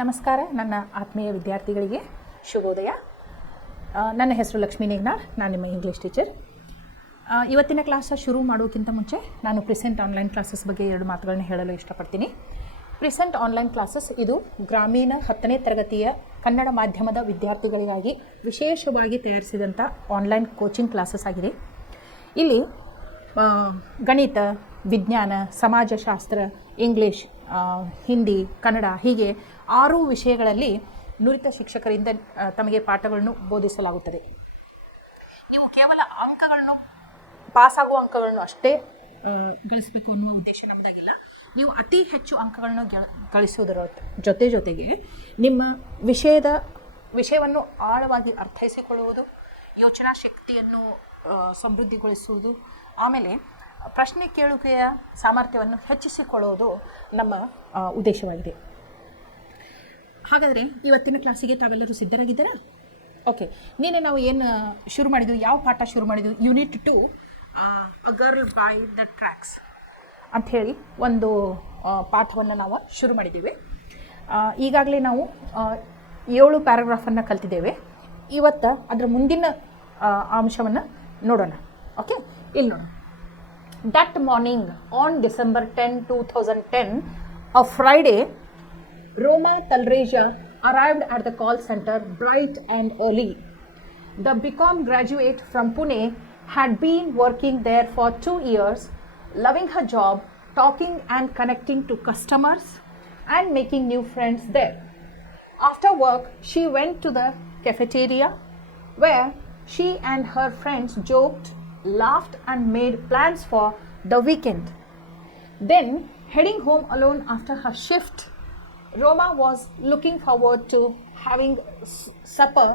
ನಮಸ್ಕಾರ. ನನ್ನ ಆತ್ಮೀಯ ವಿದ್ಯಾರ್ಥಿಗಳಿಗೆ ಶುಭೋದಯ. ನನ್ನ ಹೆಸರು ಲಕ್ಷ್ಮೀ ನೇಗ್ನಾಳ್. ನಾನು ನಿಮ್ಮ ಇಂಗ್ಲೀಷ್ ಟೀಚರ್. ಇವತ್ತಿನ ಕ್ಲಾಸ್ ಶುರು ಮಾಡೋಕ್ಕಿಂತ ಮುಂಚೆ ನಾನು ಪ್ರೆಸೆಂಟ್ ಆನ್ಲೈನ್ ಕ್ಲಾಸಸ್ ಬಗ್ಗೆ 2 ಮಾತುಗಳನ್ನ ಹೇಳಲು ಇಷ್ಟಪಡ್ತೀನಿ. ಪ್ರೆಸೆಂಟ್ ಆನ್ಲೈನ್ ಕ್ಲಾಸಸ್ ಇದು ಗ್ರಾಮೀಣ 10ನೇ ತರಗತಿಯ ಕನ್ನಡ ಮಾಧ್ಯಮದ ವಿದ್ಯಾರ್ಥಿಗಳಿಗಾಗಿ ವಿಶೇಷವಾಗಿ ತಯಾರಿಸಿದಂಥ ಆನ್ಲೈನ್ ಕೋಚಿಂಗ್ ಕ್ಲಾಸಸ್ ಆಗಿದೆ. ಇಲ್ಲಿ ಗಣಿತ, ವಿಜ್ಞಾನ, ಸಮಾಜಶಾಸ್ತ್ರ, ಇಂಗ್ಲೀಷ್, ಹಿಂದಿ, ಕನ್ನಡ ಹೀಗೆ 6 ವಿಷಯಗಳಲ್ಲಿ ನುರಿತ ಶಿಕ್ಷಕರಿಂದ ತಮಗೆ ಪಾಠಗಳನ್ನು ಬೋಧಿಸಲಾಗುತ್ತದೆ. ನೀವು ಕೇವಲ ಅಂಕಗಳನ್ನು ಪಾಸಾಗುವ ಅಂಕಗಳನ್ನು ಅಷ್ಟೇ ಗಳಿಸಬೇಕು ಅನ್ನುವ ಉದ್ದೇಶ ನಮ್ಮದಾಗಿಲ್ಲ. ನೀವು ಅತಿ ಹೆಚ್ಚು ಅಂಕಗಳನ್ನು ಗಳಿಸುವುದರ ಜೊತೆಗೆ ನಿಮ್ಮ ವಿಷಯವನ್ನು ಆಳವಾಗಿ ಅರ್ಥೈಸಿಕೊಳ್ಳುವುದು, ಯೋಚನಾ ಶಕ್ತಿಯನ್ನು ಸಮೃದ್ಧಿಗೊಳಿಸುವುದು, ಆಮೇಲೆ ಪ್ರಶ್ನೆ ಕೇಳುವಿಕೆಯ ಸಾಮರ್ಥ್ಯವನ್ನು ಹೆಚ್ಚಿಸಿಕೊಳ್ಳುವುದು ನಮ್ಮ ಉದ್ದೇಶವಾಗಿದೆ. ಹಾಗಾದರೆ ಇವತ್ತಿನ ಕ್ಲಾಸಿಗೆ ತಾವೆಲ್ಲರೂ ಸಿದ್ಧರಾಗಿದ್ದೀರಾ? ಓಕೆ. ನಿನ್ನೆ ನಾವು ಏನು ಶುರು ಮಾಡಿದ್ವಿ, ಯಾವ ಪಾಠ ಶುರು ಮಾಡಿದ್ವಿ? Unit 2 a girl by the tax ಅಂಥೇಳಿ ಒಂದು ಪಾಠವನ್ನು ನಾವು ಶುರು ಮಾಡಿದ್ದೇವೆ. ಈಗಾಗಲೇ ನಾವು 7 ಪ್ಯಾರಾಗ್ರಾಫನ್ನು ಕಲ್ತಿದ್ದೇವೆ. ಇವತ್ತು ಅದರ ಮುಂದಿನ ಅಂಶವನ್ನು ನೋಡೋಣ. ಓಕೆ, ಇಲ್ಲಿ ನೋಡೋಣ. That morning on December 10, 2010, a Friday, Roma Talreja arrived at the call center bright and early. The BCom graduate from Pune had been working there for 2 years, loving her job, talking and connecting to customers and making new friends there. After work, she went to the cafeteria where she and her friends joked, laughed and made plans for the weekend. Then, heading home alone after her shift, Roma was looking forward to having supper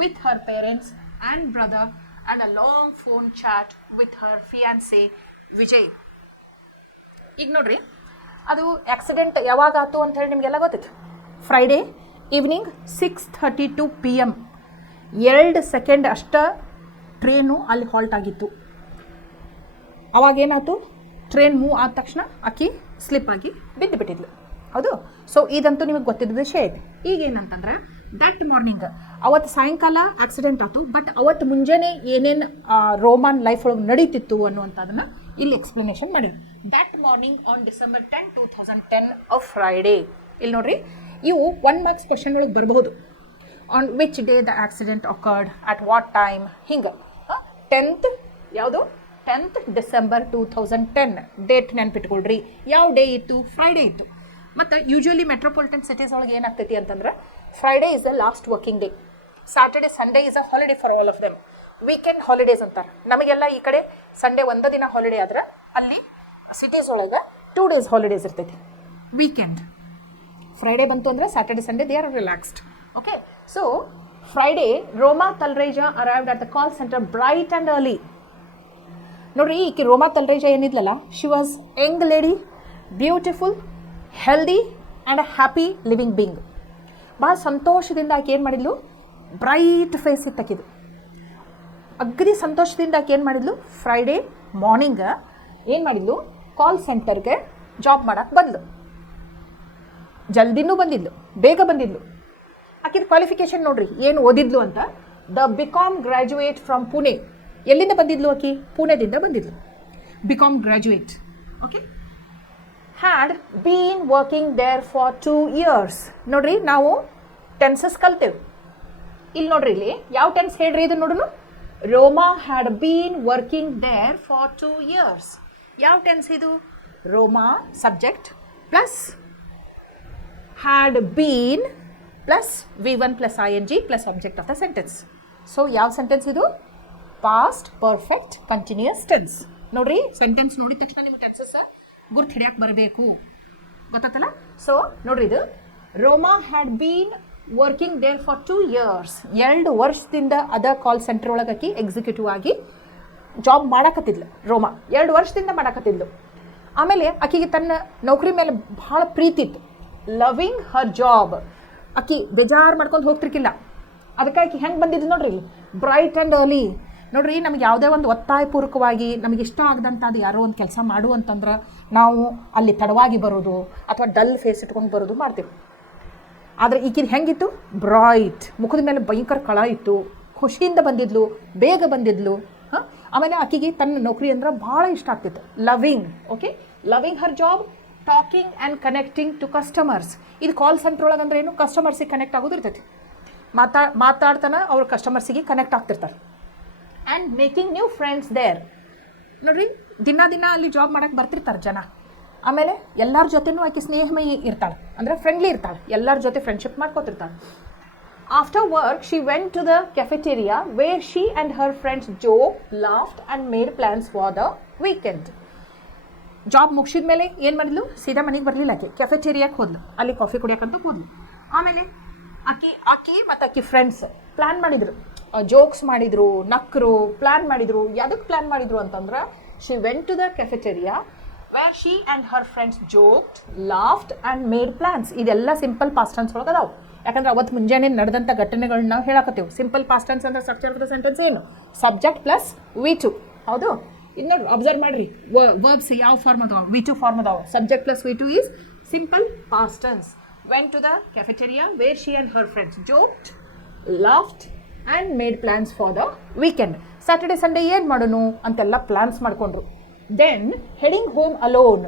with her parents and brother and a long phone chat with her fiancé Vijay. ಈಗ ನೋಡ್ರಿ, ಅದು accident ಯಾವಾಗ ಆಯ್ತು ಅಂತ ಹೇಳಿ ನಿಮಗೆಲ್ಲ ಗೊತ್ತಿತ್ತು. Friday evening 6:32 PM 2 second ಅಷ್ಟ ಟ್ರೇನು ಅಲ್ಲಿ ಹಾಲ್ಟ್ ಆಗಿತ್ತು. ಅವಾಗೇನಾಯ್ತು, ಟ್ರೈನ್ ಮೂವ್ ಆದ ತಕ್ಷಣ ಆಕಿ ಸ್ಲಿಪ್ ಆಗಿ ಬಿದ್ದು ಬಿಟ್ಟಿದ್ಲು. ಹೌದು. ಸೊ ಇದಂತೂ ನಿಮಗೆ ಗೊತ್ತಿದ್ದ ವಿಷಯ ಐತಿ. ಈಗೇನಂತಂದ್ರೆ ದಟ್ ಮಾರ್ನಿಂಗ್, ಅವತ್ತು ಸಾಯಂಕಾಲ ಆಕ್ಸಿಡೆಂಟ್ ಆಯ್ತು, ಬಟ್ ಅವತ್ತು ಮುಂಜಾನೆ ಏನೇನು ರೋಮನ್ ಲೈಫ್ ಒಳಗೆ ನಡೀತಿತ್ತು ಅನ್ನುವಂಥದ್ದನ್ನು ಇಲ್ಲಿ ಎಕ್ಸ್ಪ್ಲನೇಷನ್ ಮಾಡಿದ್ರು. That morning on December 10, 2010 a Friday. ಇಲ್ಲಿ ನೋಡ್ರಿ, ಇವು 1 ಮಾರ್ಕ್ಸ್ ಕ್ವೆಶನ್ ಒಳಗೆ ಬರಬಹುದು. On which day the accident occurred, at what time, ಹಿಂಗೆ. 10th ಯಾವುದು? 10th December 2010 date ನೆನ್ಪಿಟ್ಕೊಳ್ರಿ. ಯಾವ ಡೇ ಇತ್ತು? ಫ್ರೈಡೇ ಇತ್ತು. ಮತ್ತು ಯೂಶ್ವಲಿ ಮೆಟ್ರೋಪಾಲಿಟನ್ ಸಿಟೀಸ್ ಒಳಗೆ ಏನಾಗ್ತೈತಿ ಅಂತಂದ್ರೆ Friday is the last working day. Saturday, Sunday is a holiday for all of them. Weekend holidays ಅಂತಾರೆ. ನಮಗೆಲ್ಲ ಈ ಕಡೆ ಸಂಡೇ ಒಂದು ದಿನ ಹಾಲಿಡೇ ಆದ್ರೆ ಅಲ್ಲಿ ಸಿಟೀಸ್ ಒಳಗೆ 2 days ಹಾಲಿಡೇಸ್ ಇರ್ತೈತಿ. ವೀಕೆಂಡ್ ಫ್ರೈಡೇ ಬಂತು ಅಂದರೆ Saturday, Sunday they are relaxed. Okay. So Friday Roma Talreja arrived at the call centre bright and early. ನೋಡ್ರಿ, ಈಕೆ ರೋಮಾ ತಲ್ರೇಜಾ ಏನಿದ್ಲಲ್ಲ, she was young lady, beautiful, healthy and a happy living being. ಭಾಳ ಸಂತೋಷದಿಂದ ಆಕೆ ಏನು ಮಾಡಿದ್ಲು? Bright face ಇತ್ತಕ್ಕಿದ್ದು. ಅಗ್ರಿ ಸಂತೋಷದಿಂದ ಆಕೆ ಏನು ಮಾಡಿದ್ಲು? ಫ್ರೈಡೇ ಮಾರ್ನಿಂಗ್ ಏನು ಮಾಡಿದ್ಲು? ಕಾಲ್ ಸೆಂಟರ್ಗೆ ಜಾಬ್ ಮಾಡಕ್ಕೆ ಬಂದ್ಲು. ಜಲ್ದಿನೂ ಬಂದಿದ್ಲು, ಬೇಗ ಬಂದಿದ್ಲು. ಆಕಿದ ಕ್ವಾಲಿಫಿಕೇಶನ್ ನೋಡ್ರಿ, ಏನು ಓದಿದ್ಲು ಅಂತ. The BCom graduate from Pune. ಎಲ್ಲಿಂದ ಬಂದಿದ್ಲು ಆಕಿ? ಪುಣೆದಿಂದ ಬಂದಿದ್ಲು. BCom graduate. Okay. Had been working there for 2 years. ನೋಡ್ರಿ, ನಾವು ಟೆನ್ಸಸ್ ಕಲ್ತೇವೆ. ಇಲ್ಲಿ ನೋಡ್ರಿ, ಇಲ್ಲಿ ಯಾವ ಟೆನ್ಸ್ ಹೇಳ್ರಿ ಇದು ನೋಡೋಣ. Roma had been working there for 2 years. ಯಾವ ಟೆನ್ಸ್ ಇದು? Roma subject plus had been plus V1 plus ING plus object of the sentence. So ಯಾವ ಸೆಂಟೆನ್ಸ್ ಇದು? Past perfect continuous tense. ನೋಡ್ರಿ, ಸೆಂಟೆನ್ಸ್ ನೋಡಿದ ತಕ್ಷಣ ನಿಮ್ಗೆ ಟೆನ್ಸಸ್ ಗುರ್ತು ಹಿಡಿಯಕ್ಕೆ ಬರಬೇಕು, ಗೊತ್ತಾತಲ್ಲ? ಸೊ ನೋಡ್ರಿ, ಇದು Roma had been working there for 2 years. 2 ವರ್ಷದಿಂದ ಅದ ಕಾಲ್ ಸೆಂಟರ್ ಒಳಗೆ ಎಕ್ಸಿಕ್ಯೂಟಿವ್ ಆಗಿ ಜಾಬ್ ಮಾಡಕತ್ತಿದ್ಲು. ರೋಮಾ 2 ವರ್ಷದಿಂದ ಮಾಡಕತ್ತಿದ್ಲು. ಆಮೇಲೆ ಆಕಿಗೆ ತನ್ನ ನೌಕರಿ ಮೇಲೆ ಭಾಳ ಪ್ರೀತಿ ಇತ್ತು. Loving her job. ಆಕಿ ಬೇಜಾರು ಮಾಡ್ಕೊಂಡು ಹೋಗ್ತಿರ್ಕಿಲ್ಲ. ಅದಕ್ಕೆ ಆಕಿ ಹೆಂಗೆ ಬಂದಿದ್ದು ನೋಡ್ರಿ, ಬ್ರೈಟ್ ಆ್ಯಂಡ್ ಅರ್ಲಿ. ನೋಡ್ರಿ, ನಮ್ಗೆ ಯಾವುದೇ ಒಂದು ಒತ್ತಾಯಪೂರ್ವಕವಾಗಿ ನಮಗೆ ಇಷ್ಟ ಆಗದಂಥದ್ದು ಯಾರೋ ಒಂದು ಕೆಲಸ ಮಾಡು ಅಂತಂದ್ರೆ ನಾವು ಅಲ್ಲಿ ತಡವಾಗಿ ಬರೋದು ಅಥವಾ ಡಲ್ ಫೇಸ್ ಇಟ್ಕೊಂಡು ಬರೋದು ಮಾಡ್ತೀವಿ. ಆದರೆ ಈಗಿನ ಹೆಂಗಿತ್ತು, ಬ್ರೈಟ್, ಮುಖದ ಮೇಲೆ ಭಯಂಕರ ಕಳ ಇತ್ತು, ಖುಷಿಯಿಂದ ಬಂದಿದ್ಲು, ಬೇಗ ಬಂದಿದ್ಲು. ಆಮೇಲೆ ಆಕೆಗೆ ತನ್ನ ನೌಕರಿ ಅಂದ್ರೆ ಭಾಳ ಇಷ್ಟ ಆಗ್ತಿತ್ತು. Loving, okay, loving her job, talking and connecting to customers. ಇದು ಕಾಲ್ ಸೆಂಟ್ರ್ ಒಳಗೆ ಅಂದ್ರೆ ಏನು, ಕಸ್ಟಮರ್ಸಿಗೆ ಕನೆಕ್ಟ್ ಆಗೋದು ಇರ್ತೈತಿ. ಮಾತಾಡ್ತಾನೆ ಅವ್ರ ಕಸ್ಟಮರ್ಸಿಗೆ ಕನೆಕ್ಟ್ ಆಗ್ತಿರ್ತಾರೆ. And making new friends there. ನೋಡಿರಿ, ದಿನ ಅಲ್ಲಿ ಜಾಬ್ ಮಾಡೋಕ್ಕೆ ಬರ್ತಿರ್ತಾರೆ ಜನ. ಆಮೇಲೆ ಎಲ್ಲರ ಜೊತೆನೂ ಆಕೆ ಸ್ನೇಹಮಯಿ ಇರ್ತಾಳೆ, ಅಂದರೆ ಫ್ರೆಂಡ್ಲಿ ಇರ್ತಾಳೆ, ಎಲ್ಲರ ಜೊತೆ ಫ್ರೆಂಡ್ಶಿಪ್ ಮಾಡ್ಕೋತಿರ್ತಾಳೆ. After work she went to the cafeteria where she and her friends joke, laughed and made plans for the weekend. Job ಮುಗಿಸಿದ ಮೇಲೆ ಏನು ಮಾಡಿದ್ಲು, ಸೀದಾ ಮನೆಗೆ ಬರಲಿಲ್ಲ, ಆಕೆ ಕೆಫೆಟೇರಿಯಾಕ್ಕೆ ಹೋದ್ಲು, ಅಲ್ಲಿ ಕಾಫಿ ಕುಡಿಯೋಕ್ಕಂತ ಹೋದ್ಲು. ಆಮೇಲೆ ಆಕಿ ಮತ್ತು ಆಕಿ ಫ್ರೆಂಡ್ಸ್ ಪ್ಲ್ಯಾನ್ ಮಾಡಿದರು, ಜೋಕ್ಸ್ ಮಾಡಿದರು, ನಕ್ಕರು, ಪ್ಲ್ಯಾನ್ ಮಾಡಿದರು. ಯಾವುದಕ್ಕೆ ಪ್ಲ್ಯಾನ್ ಮಾಡಿದರು ಅಂತಂದ್ರೆ, she went to the cafeteria where she and her friends joked, laughed and made plans. ಇದೆಲ್ಲ ಸಿಂಪಲ್ ಪಾಸ್ಟ್ ಟೆನ್ಸ್ ಒಳಗೆ ಅದಾವೆ. ಯಾಕಂದ್ರೆ ಅವತ್ತು ಮುಂಜಾನೆ ನಡೆದಂಥ ಘಟನೆಗಳನ್ನ ನಾವು ಹೇಳಕತ್ತೇವೆ. ಸಿಂಪಲ್ ಪಾಸ್ಟ್ ಟೆನ್ಸ್ ಅಂದ್ರೆ ಸ್ಟ್ರಕ್ಚರ್ ಆಫ್ ದ ಸೆಂಟೆನ್ಸ್ ಏನು, ಸಬ್ಜೆಕ್ಟ್ ಪ್ಲಸ್ V2. ಹೌದು, ಇನ್ನು ಅಬ್ಸರ್ವ್ ಮಾಡಿರಿ, ವರ್ಬ್ಸ್ ಯಾವ ಫಾರ್ಮ್ ಅದಾವೆ, V2 ಫಾರ್ಮ್ ಅದಾವೆ. Subject plus V2 is simple past tense. Went to the cafeteria where she and her friends joked, laughed and made plans for the weekend. Saturday Sunday ಏನು ಮಾಡೋಣ ಅಂತೆಲ್ಲ plans ಮಾಡಿಕೊಂಡ್ರು. Then heading home alone,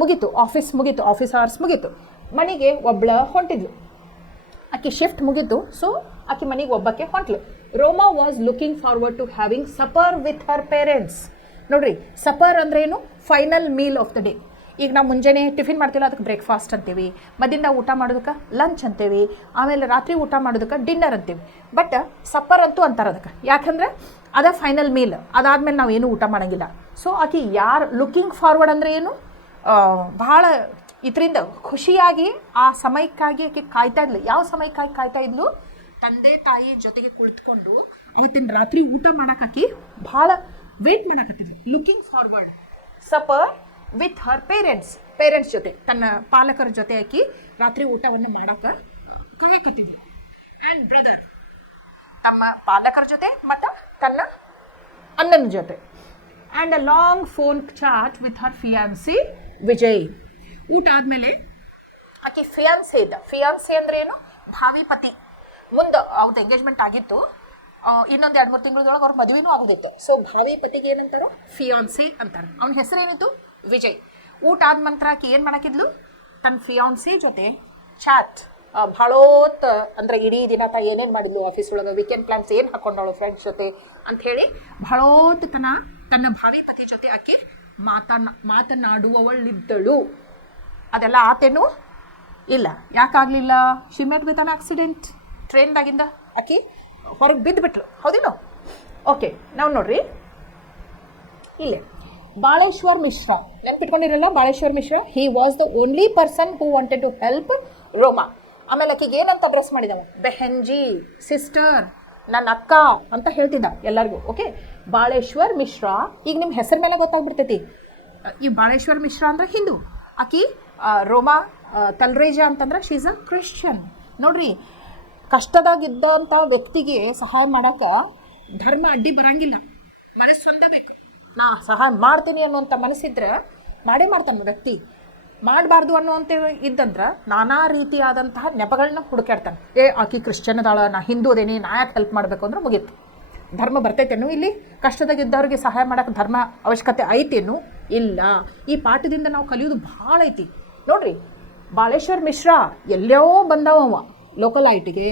ಮುಗೀತು, office ಮುಗೀತು, office hours ಮುಗೀತು, ಮನೆಗೆ ಒಬ್ಬಳ ಹೊಂಟಿದ್ಲು. ಆಕೆ shift ಮುಗೀತು, ಸೊ ಆಕೆ ಮನೆಗೆ ಒಬ್ಬಕ್ಕೆ ಹೊಂಟ್ಲು. Roma was looking forward to having supper with her parents. ನೋಡ್ರಿ, ಸಪರ್ ಅಂದ್ರೆ ಏನು, final meal of the day. ಈಗ ನಾವು ಮುಂಜಾನೆ ಟಿಫಿನ್ ಮಾಡ್ತೀವಲ್ಲ, ಅದಕ್ಕೆ ಬ್ರೇಕ್ಫಾಸ್ಟ್ ಅಂತೀವಿ, ಮಧ್ಯಾಹ್ನ ಊಟ ಮಾಡೋದಕ್ಕೆ ಲಂಚ್ ಅಂತೀವಿ, ಆಮೇಲೆ ರಾತ್ರಿ ಊಟ ಮಾಡೋದಕ್ಕೆ ಡಿನ್ನರ್ ಅಂತೀವಿ. ಬಟ್ ಸಪ್ಪರ್ ಅಂತೂ ಅಂತಾರೆ ಅದಕ್ಕೆ, ಯಾಕಂದ್ರೆ ಅದ ಫೈನಲ್ ಮೀಲ್, ಅದಾದ್ಮೇಲೆ ನಾವು ಏನು ಊಟ ಮಾಡೋಂಗಿಲ್ಲ. ಸೊ ಆಕೆ ಯಾರು ಲುಕಿಂಗ್ ಫಾರ್ವರ್ಡ್ ಅಂದರೆ ಏನು, ಭಾಳ ಇದರಿಂದ ಖುಷಿಯಾಗಿ ಆ ಸಮಯಕ್ಕಾಗಿ ಆಕೆ ಕಾಯ್ತಾ ಇದ್ಲು. ಯಾವ ಸಮಯಕ್ಕಾಗಿ ಕಾಯ್ತಾ ಇದ್ಲು, ತಂದೆ ತಾಯಿ ಜೊತೆಗೆ ಕುಳಿತುಕೊಂಡು ಅವತ್ತಿನ ರಾತ್ರಿ ಊಟ ಮಾಡೋಕ್ಕಾಕಿ ಭಾಳ ವೇಟ್ ಮಾಡಕತ್ತಿದ್ಲು. Looking forward, supper with her parents ಜೊತೆ, ತನ್ನ ಪಾಲಕರ ಜೊತೆ ಆಕಿ ರಾತ್ರಿ ಊಟವನ್ನು ಮಾಡೋಕೆ ಕಾಯಕತ್ತಿದ್ಲು. ಆ್ಯಂಡ್ ಬ್ರದರ್, ತಮ್ಮ ಪಾಲಕರ ಜೊತೆ ಮತ್ತು ತನ್ನ ಅಣ್ಣನ ಜೊತೆ. And a long phone chat with her fiance Vijay. ಊಟ ಆದಮೇಲೆ ಆಕೆ ಫಿಯಾನ್ಸೆ ಇದ್ದ. ಫಿಯಾನ್ಸೆ ಅಂದ್ರೆ ಏನು, ಭಾವಿ ಪತಿ. ಮುಂದೆ ಅವ್ರದ್ದು ಎಂಗೇಜ್ಮೆಂಟ್ ಆಗಿತ್ತು, ಇನ್ನೊಂದು 2-3 ತಿಂಗಳೊಳಗೆ ಅವ್ರ ಮದುವೆನೂ ಆಗೋದಿತ್ತು. ಸೊ ಭಾವಿ ಪತಿಗೆ ಏನಂತಾರೋ ಫಿಯಾನ್ಸಿ ಅಂತಾರೆ. ಅವನ ಹೆಸರೇನಿತ್ತು, ವಿಜಯ್. ಊಟ ಆದ ನಂತರ ಆಕೆ ಏನು ಮಾಡಾಕಿದ್ಲು, ತನ್ನ ಫಿಯಾನ್ಸಿ ಜೊತೆ ಚಾಟ್, ಭಾಳೋತ್ ಅಂದರೆ ಇಡೀ ದಿನ ಏನೇನು ಮಾಡಿದ್ಲು ಆಫೀಸ್ ಒಳಗೆ, ವೀಕೆಂಡ್ ಪ್ಲಾನ್ಸ್ ಏನು ಹಾಕೊಂಡವಳು ಫ್ರೆಂಡ್ಸ್ ಜೊತೆ ಅಂಥೇಳಿ ಭಾಳೋತ್ ತನ್ನ ಭಾವಿ ಪತಿ ಜೊತೆ ಆಕೆ ಮಾತನಾಡುವವಳಿದ್ದಳು. ಅದೆಲ್ಲ ಆತೇನು ಇಲ್ಲ, ಯಾಕಾಗಲಿಲ್ಲ, she met with an accident. ಟ್ರೈನ್ದಾಗಿಂದ ಆಕೆ ಹೊರಗೆ ಬಿದ್ದುಬಿಟ್ರು, ಹೌದೇನೋ. ಓಕೆ, ನಾವು ನೋಡ್ರಿ ಇಲ್ಲೇ ಬಾಳೇಶ್ವರ್ ಮಿಶ್ರಾ ನೆನ್ಪಿಟ್ಕೊಂಡಿರಲ್ಲ. Baleshwar Mishra, he was the only person who wanted to help Roma. ಆಮೇಲೆ ಆಕೆಗೆ ಏನಂತ ಅಡ್ರೆಸ್ ಮಾಡಿದವ, ಬೆಹೆನ್ಜಿ, ಸಿಸ್ಟರ್, ನನ್ನ ಅಕ್ಕ ಅಂತ ಹೇಳ್ತಿದ್ದ ಎಲ್ಲರಿಗೂ. ಓಕೆ, ಬಾಳೇಶ್ವರ್ ಮಿಶ್ರಾ. ಈಗ ನಿಮ್ಮ ಹೆಸರು ಮೇಲೆ ಗೊತ್ತಾಗ್ಬಿಡ್ತೈತಿ, ಈ ಬಾಳೇಶ್ವರ್ ಮಿಶ್ರಾ ಅಂದ್ರೆ ಹಿಂದೂ, ಆಕಿ ರೋಮಾ ತಲ್ರೇಜಾ ಅಂತಂದ್ರೆ ಶಿ ಈಸ್ ಅ ಕ್ರಿಶ್ಚಿಯನ್. ನೋಡ್ರಿ, ಕಷ್ಟದಾಗಿದ್ದಂಥ ವ್ಯಕ್ತಿಗೆ ಸಹಾಯ ಮಾಡೋಕೆ ಧರ್ಮ ಅಡ್ಡಿ ಬರಂಗಿಲ್ಲ, ಮನಸ್ಸು ಹೊಂದಬೇಕು. ನಾ ಸಹಾಯ ಮಾಡ್ತೀನಿ ಅನ್ನುವಂಥ ಮನಸ್ಸಿದ್ರೆ ಮಾಡೇ ಮಾಡ್ತಾನೆ ವ್ಯಕ್ತಿ. ಮಾಡಬಾರ್ದು ಅನ್ನುವಂಥ ಇದ್ದಂದ್ರೆ ನಾನಾ ರೀತಿಯಾದಂತಹ ನೆಪಗಳನ್ನ ಹುಡುಕಾಡ್ತಾನೆ. ಆಕಿ ಕ್ರಿಶ್ಚಿಯನ್ ಅದಾಳ, ನಾ ಹಿಂದೂ ಅದೇನಿ, ನಾ ಯಾಕೆ ಹೆಲ್ಪ್ ಮಾಡಬೇಕು ಅಂದ್ರೆ ಮುಗೀತು. ಧರ್ಮ ಬರ್ತೈತೇನು ಇಲ್ಲಿ? ಕಷ್ಟದಾಗಿದ್ದವ್ರಿಗೆ ಸಹಾಯ ಮಾಡೋಕ್ಕೆ ಧರ್ಮ ಅವಶ್ಯಕತೆ ಐತೇನು? ಇಲ್ಲ. ಈ ಪಾಠದಿಂದ ನಾವು ಕಲಿಯೋದು ಭಾಳ ಐತಿ. ನೋಡ್ರಿ, ಬಾಳೇಶ್ವರ್ ಮಿಶ್ರಾ ಎಲ್ಲೋ ಬಂದವ ಲೋಕಲ್ ಐಟಿಗೆ,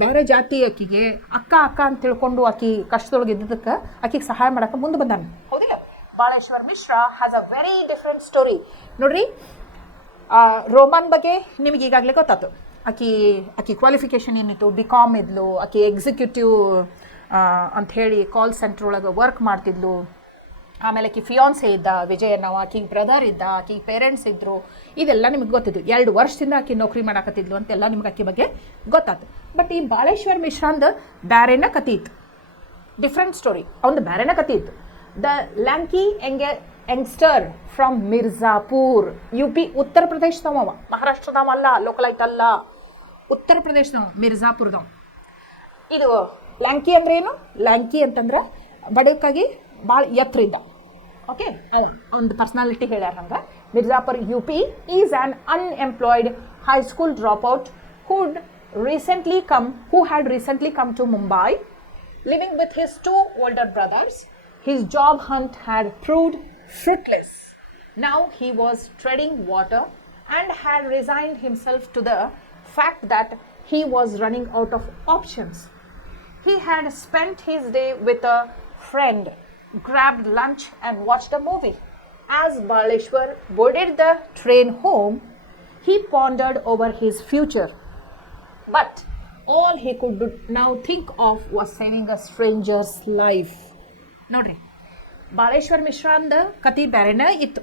ಬೇರೆ ಜಾತಿ ಆಕಿಗೆ ಅಕ್ಕ ಅಂತ ತಿಳ್ಕೊಂಡು ಆಕಿ ಕಷ್ಟದೊಳಗೆ ಇದ್ದದಕ್ಕೆ ಆಕಿಗೆ ಸಹಾಯ ಮಾಡೋಕೆ ಮುಂದೆ ಬಂದಾನ, ಹೌದಿಲ್ಲ? Baleshwar Mishra has a very different story. ನೋಡ್ರಿ, ರೋಮಾನ್ ಬಗ್ಗೆ ನಿಮಗೆ ಈಗಾಗಲೇ ಗೊತ್ತಾಯ್ತು. ಆಕಿ ಕ್ವಾಲಿಫಿಕೇಷನ್ ಏನಿತ್ತು, BCom ಇದ್ಲು, ಆಕಿ ಎಕ್ಸಿಕ್ಯೂಟಿವ್ ಅಂಥೇಳಿ ಕಾಲ್ ಸೆಂಟ್ರ್ ಒಳಗೆ ವರ್ಕ್ ಮಾಡ್ತಿದ್ಲು. ಆಮೇಲೆ ಆಕಿ ಫಿಯಾನ್ಸೆ ಇದ್ದ ವಿಜಯ್ ಅನ್ನೋ, ಆಕಿಗೆ ಬ್ರದರ್ ಇದ್ದ, ಆಕಿಗೆ ಪೇರೆಂಟ್ಸ್ ಇದ್ದರು. ಇದೆಲ್ಲ ನಿಮ್ಗೆ ಗೊತ್ತಿದ್ದು. 2 ವರ್ಷದಿಂದ ಆಕಿ ನೌಕರಿ ಮಾಡಕತ್ತಿದ್ಲು ಅಂತೆಲ್ಲ ನಿಮ್ಗೆ ಆಕಿ ಬಗ್ಗೆ ಗೊತ್ತಾಯ್ತು. ಬಟ್ ಈ ಬಾಳೇಶ್ವರ್ ಮಿಶ್ರಾಂದು ಬ್ಯಾರೇನ ಕಥೆ ಇತ್ತು, ಡಿಫ್ರೆಂಟ್ ಸ್ಟೋರಿ. ಅವನು ಬ್ಯಾರೇನ ಕಥೆ ಇತ್ತು. The lanky youngster from Mirzapur, UP, ಉತ್ತರ ಪ್ರದೇಶದವ, ಮಹಾರಾಷ್ಟ್ರದವ ಅಲ್ಲ, ಲೋಕಲೈಟ್ ಅಲ್ಲ, ಉತ್ತರ ಪ್ರದೇಶದವ, ಮಿರ್ಜಾಪುರದವ. ಇದು ಲ್ಯಾಂಕಿ ಅಂದ್ರೆ ಏನು? ಲ್ಯಾಂಕಿ ಅಂತಂದ್ರೆ ಬಡಕ್ಕಾಗಿ ಭಾಳ ಎತ್ತರ ಇದ್ದ. ಓಕೆ, ಒಂದು ಪರ್ಸ್ನಾಲಿಟಿ ಹೇಳ್ಯಾರ ಹಂಗೆ. Mirzapur UP is an unemployed high school drop out who had recently come to Mumbai, living with his two older brothers. His job hunt had proved fruitless. Now he was treading water and had resigned himself to the fact that he was running out of options. He had spent his day with a friend, grabbed lunch and watched a movie. As Baleshwar boarded the train home, he pondered over his future. But all he could now think of was saving a stranger's life. ನೋಡ್ರಿ, ಬಾಳೇಶ್ವರ್ ಮಿಶ್ರಾ ಅಂದ ಕತಿ ಬ್ಯಾರೆನ ಇತ್ತು.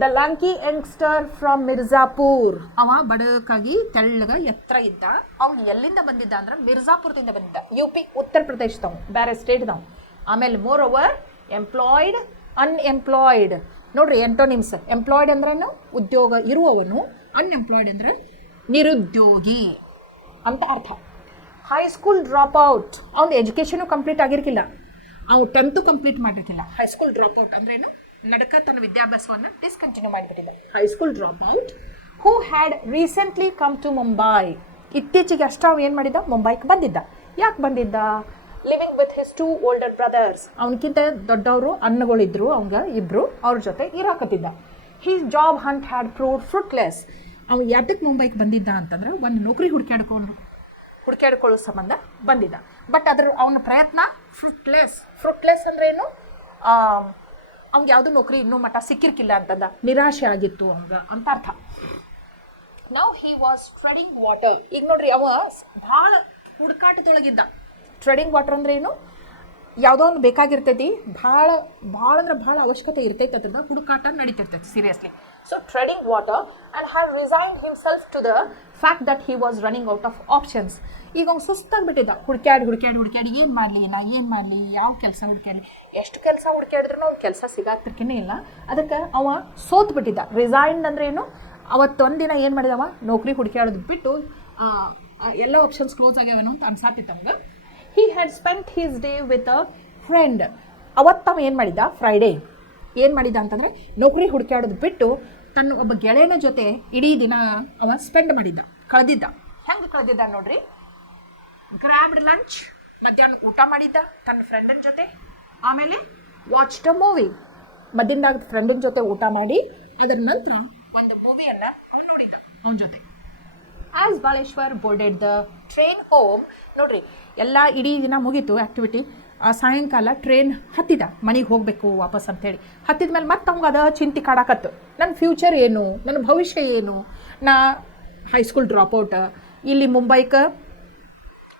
The lanky youngster from Mirzapur. ಅವ ಬಡಕಾಗಿ ತೆಳ್ಳಗ ಎತ್ತರ ಇದ್ದ. ಅವ್ನು ಎಲ್ಲಿಂದ ಬಂದಿದ್ದ ಅಂದ್ರೆ ಮಿರ್ಜಾಪುರದಿಂದ ಬಂದಿದ್ದ, UP ಉತ್ತರ ಪ್ರದೇಶದವ್, ಬೇರೆ ಸ್ಟೇಟ್ದವ್. ಆಮೇಲೆ ಮೋರ್ ಓವರ್ ಅನ್ಎಂಪ್ಲಾಯ್ಡ್. ನೋಡ್ರಿ ಎಂಟೋನಿಮ್ಸ್. ಎಂಪ್ಲಾಯ್ಡ್ ಅಂದ್ರೇನು? ಉದ್ಯೋಗ ಇರುವವನು. ಅನ್ಎಂಪ್ಲಾಯ್ಡ್ ಅಂದ್ರೆ ನಿರುದ್ಯೋಗಿ ಅಂತ ಅರ್ಥ. High school drop out. ಅವ್ನ ಎಜುಕೇಷನು ಕಂಪ್ಲೀಟ್ ಆಗಿರ್ಕಿಲ್ಲ, ಅವ್ನು 10th ಕಂಪ್ಲೀಟ್ ಮಾಡಿರ್ಕಿಲ್ಲ. ಹೈಸ್ಕೂಲ್ ಡ್ರಾಪ್ ಔಟ್ ಅಂದ್ರೇನು? ನಡಕ ತನ್ನ ವಿದ್ಯಾಭ್ಯಾಸವನ್ನು ಡಿಸ್ಕಂಟಿನ್ಯೂ ಮಾಡಿಬಿಟ್ಟಿದ್ದ. High school drop out who had recently come to Mumbai. ಇತ್ತೀಚೆಗೆ ಅಷ್ಟ ಅವ ಏನು ಮಾಡಿದ್ದ? ಮುಂಬೈಗೆ ಬಂದಿದ್ದ. ಯಾಕೆ ಬಂದಿದ್ದ? Living with his 2 older brothers. ಅವನಕ್ಕಿಂತ ದೊಡ್ಡವರು ಅಣ್ಣಗಳಿದ್ರು ಅವಂಗ ಇಬ್ರು, ಅವ್ರ ಜೊತೆ ಇರಾಕತ್ತಿದ್ದ. His job hunt had proved fruitless. ಅವ್ನು ಯಾತಕ್ಕೆ ಮುಂಬೈಗೆ ಬಂದಿದ್ದ ಅಂತಂದ್ರೆ ಒಂದು ನೌಕರಿ ಹುಡುಕ್ಯಾಡ್ಕೊಳ್ಳೋ ಸಂಬಂಧ ಬಂದಿದ್ದ. ಬಟ್ ಅವನ ಪ್ರಯತ್ನ ಫ್ರೂಟ್ಲೆಸ್ ಅಂದ್ರೆ ಏನು? ಅವ್ನಿಗೆ ಯಾವುದೂ ನೌಕರಿ ಇನ್ನೂ ಮಟ್ಟ ಸಿಕ್ಕಿರ್ಕಿಲ್ಲ ಅಂತಂದ, ನಿರಾಶೆ ಆಗಿತ್ತು ಅವಂಗ ಅಂತ ಅರ್ಥ. Now he was treading water. ಈಗ ನೋಡ್ರಿ, ಅವ ಭಾಳ ಹುಡುಕಾಟದೊಳಗಿದ್ದ. ಟ್ರೆಡಿಂಗ್ ವಾಟರ್ ಅಂದ್ರೆ ಏನು? ಯಾವುದೋ ಒಂದು ಬೇಕಾಗಿರ್ತೈತಿ, ಭಾಳ ಅಂದ್ರೆ ಭಾಳ ಅವಶ್ಯಕತೆ ಇರ್ತೈತೆ, ಅದ್ರದ್ದು ಹುಡುಕಾಟ ನಡೀತಿರ್ತೈತಿ seriously. So treading water and had resigned himself to the fact that he was running out of options. ಈಗ ಅವ್ನು ಸುಸ್ತಾಗ್ಬಿಟ್ಟಿದ್ದ. ಹುಡುಕ್ಯಾಡಿ ಏನು ಮಾಡಲಿ, ಯಾವ ಕೆಲಸ ಹುಡುಕ್ಯಾಡಲಿ, ಎಷ್ಟು ಕೆಲಸ ಹುಡುಕ್ಯಾಡಿದ್ರೂ ಅವ್ನು ಕೆಲಸ ಸಿಗಾಕ್ತಿರ್ಕೇ ಇಲ್ಲ. ಅದಕ್ಕೆ ಅವ ಸೋತ್ಬಿಟ್ಟಿದ್ದ. ರಿಸೈನ್ಡ್ ಅಂದ್ರೆ ಏನು? ಅವತ್ತೊಂದಿನ ಏನು ಮಾಡಿದವ? ನೌಕರಿ ಹುಡುಕ್ಯಾಡೋದು ಬಿಟ್ಟು ಎಲ್ಲ ಆಪ್ಷನ್ಸ್ ಕ್ಲೋಸ್ ಆಗ್ಯಾವೇನೋ ಅಂತ ಅನ್ಸಾತಿತ್ತು ಅವಾಗ. He had spent his day with a friend. ಅವತ್ತವ ಏನು ಮಾಡಿದ್ದ? ಫ್ರೈಡೇ ಏನು ಮಾಡಿದ್ದ ಅಂತಂದರೆ ನೌಕರಿ ಹುಡುಕ್ಯಾಡೋದು ಬಿಟ್ಟು ತನ್ನ ಒಬ್ಬ ಗೆಳೆಯನ ಜೊತೆ ಇಡೀ ದಿನ ಅವ ಸ್ಪೆಂಡ್ ಮಾಡಿದ್ದ, ಕಳೆದಿದ್ದ. ಹೆಂಗೆ ಕಳೆದಿದ್ದ ನೋಡ್ರಿ? ಗ್ರ್ಯಾಬ್ಡ್ ಲಂಚ್, ಮಧ್ಯಾಹ್ನ ಊಟ ಮಾಡಿದ್ದ ತನ್ನ ಫ್ರೆಂಡನ ಜೊತೆ. ಆಮೇಲೆ ವಾಚ್ಡ್ ಅ ಮೂವಿ, ಮಧ್ಯಾಹ್ನದಾಗ ಫ್ರೆಂಡಿನ ಜೊತೆ ಊಟ ಮಾಡಿ ಅದರ ನಂತರ ಒಂದು ಮೂವಿಯನ್ನು ಅವನು ನೋಡಿದ್ದ ಅವನ ಜೊತೆ. As Baleshwar boarded the train home. ನೋಡ್ರಿ, ಎಲ್ಲ ಇಡೀ ದಿನ ಮುಗೀತು ಆ್ಯಕ್ಟಿವಿಟಿ. ಸಾಯಂಕಾಲ ಟ್ರೈನ್ ಹತ್ತಿದ, ಮನೆಗೆ ಹೋಗಬೇಕು ವಾಪಸ್ ಅಂತೇಳಿ. ಹತ್ತಿದ ಮೇಲೆ ಮತ್ತೆ ಅವಂಗೆ ಅದ ಚಿಂತೆ ಕಾಡಕತ್ತು. ನನ್ನ ಫ್ಯೂಚರ್ ಏನು, ನನ್ನ ಭವಿಷ್ಯ ಏನು? ನಾ ಹೈಸ್ಕೂಲ್ ಡ್ರಾಪ್ಔಟ್, ಇಲ್ಲಿ ಮುಂಬೈಗೆ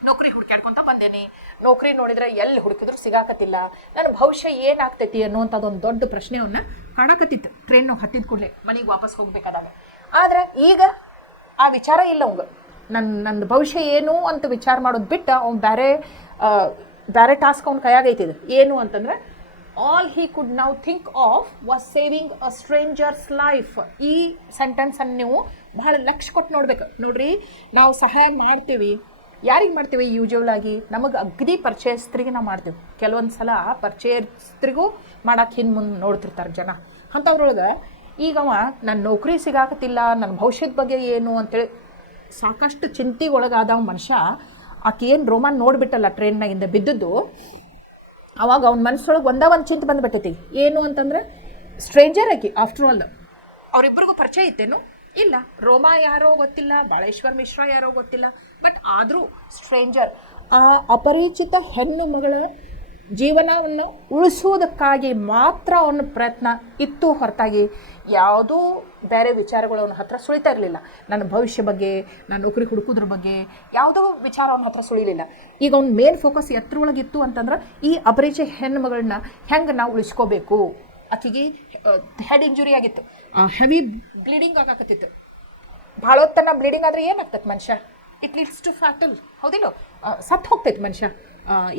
ನೌಕರಿ ಹುಡ್ಕ್ಯಾಡ್ಕೊತ ಬಂದೇನೆ. ನೌಕರಿ ನೋಡಿದ್ರೆ ಎಲ್ಲಿ ಹುಡುಕಿದ್ರು ಸಿಗಾಕತ್ತಿಲ್ಲ. ನನ್ನ ಭವಿಷ್ಯ ಏನಾಗ್ತೈತಿ ಅನ್ನುವಂಥದ್ದೊಂದು ದೊಡ್ಡ ಪ್ರಶ್ನೆಯನ್ನು ಕಾಡಕತ್ತಿತ್ತು ಟ್ರೈನ್ ಹತ್ತಿದ ಕೂಡಲೇ ಮನೆಗೆ ವಾಪಸ್ ಹೋಗ್ಬೇಕಾದಾಗ. ಆದರೆ ಈಗ ಆ ವಿಚಾರ ಇಲ್ಲ ಅವಂಗೆ. ನನ್ನ ಭವಿಷ್ಯ ಏನು ಅಂತ ವಿಚಾರ ಮಾಡೋದು ಬಿಟ್ಟು ಅವ್ನು ಬೇರೆ ಟಾಸ್ಕ್ ಅವ್ನ ಕೈಯಾಗೈತಿದೆ. ಏನು ಅಂತಂದರೆ all he could now think of was saving a stranger's life. ಈ ಸೆಂಟೆನ್ಸನ್ನು ನೀವು ಭಾಳ ಲಕ್ಷ್ಯ ಕೊಟ್ಟು ನೋಡ್ಬೇಕು. ನೋಡ್ರಿ, ನಾವು ಸಹಾಯ ಮಾಡ್ತೀವಿ. ಯಾರಿಗೆ ಮಾಡ್ತೀವಿ? ಯೂಶುವಲ್ ಆಗಿ ನಮಗೆ ಅಗದಿ ಪರಿಚಯಸ್ಥರಿಗೆ ನಾವು ಮಾಡ್ತೀವಿ. ಕೆಲವೊಂದು ಸಲ ಪರಿಚಯಸ್ಥರಿಗೂ ಮಾಡೋಕ್ಕೆ ಹಿಂದೆ ಮುಂದೆ ನೋಡ್ತಿರ್ತಾರೆ ಜನ. ಅಂಥವ್ರೊಳಗೆ ಈಗವ ನನ್ನ ನೌಕರಿ ಸಿಗಾಕತ್ತಿಲ್ಲ, ನನ್ನ ಭವಿಷ್ಯದ ಬಗ್ಗೆ ಏನು ಅಂತೇಳಿ ಸಾಕಷ್ಟು ಚಿಂತೆಗೊಳಗಾದವ ಮನುಷ್ಯ. ಆಕೆ ಏನು ರೋಮಾನ್ ನೋಡಿಬಿಟ್ಟಲ್ಲ ಟ್ರೈನ್ನಾಗಿಂದ ಬಿದ್ದದ್ದು, ಅವಾಗ ಅವ್ನ ಮನಸ್ಸೊಳಗೆ ಒಂದು ಚಿಂತೆ ಬಂದುಬಿಟ್ಟೈತಿ. ಏನು ಅಂತಂದರೆ ಸ್ಟ್ರೇಂಜರ್ ಆಕಿ. ಆಫ್ಟರ್ ಆಲ್ ಅವರಿಬ್ಬರಿಗೂ ಪರಿಚಯ ಇತ್ತೇನು? ಇಲ್ಲ. ರೋಮಾ ಯಾರೋ ಗೊತ್ತಿಲ್ಲ, ಬಾಳೇಶ್ವರ್ ಮಿಶ್ರಾ ಯಾರೋ ಗೊತ್ತಿಲ್ಲ, ಬಟ್ ಆದರೂ ಸ್ಟ್ರೇಂಜರ್. ಆ ಅಪರಿಚಿತ ಹೆಣ್ಣು ಮಗಳ ಜೀವನವನ್ನು ಉಳಿಸುವುದಕ್ಕಾಗಿ ಮಾತ್ರ ಅವನ ಪ್ರಯತ್ನ ಇತ್ತು ಹೊರತಾಗಿ ಯಾವುದೂ ಬೇರೆ ವಿಚಾರಗಳು ಅವನ ಹತ್ರ ಸುಳಿತಾ ಇರಲಿಲ್ಲ. ನನ್ನ ಭವಿಷ್ಯ ಬಗ್ಗೆ, ನಾನು ನೌಕರಿ ಹುಡುಕೋದ್ರ ಬಗ್ಗೆ ಯಾವುದೋ ವಿಚಾರ ಅವನ ಹತ್ರ ಸುಳಿಲಿಲ್ಲ. ಈಗ ಅವ್ನ ಮೇನ್ ಫೋಕಸ್ ಎತ್ತರೊಳಗಿತ್ತು ಅಂತಂದ್ರೆ ಈ ಅಪರಿಚಿತ ಹೆಣ್ಣು ಮಗಳನ್ನ ಹೆಂಗೆ ನಾವು ಉಳಿಸ್ಕೋಬೇಕು. ಆಕೆಗೆ ಹೆಡ್ ಇಂಜುರಿ ಆಗಿತ್ತು, ಹೆವಿ ಬ್ಲೀಡಿಂಗ್ ಆಗಾಕತ್ತಿತ್ತು. ಭಾಳ ಹೊತ್ತನ ಬ್ಲೀಡಿಂಗ್ ಆದರೆ ಏನಾಗ್ತೈತೆ ಮನುಷ್ಯ? It leads to fatal. ಹೌದಿಲ್ಲ? ಸತ್ತು ಹೋಗ್ತೈತೆ ಮನುಷ್ಯ.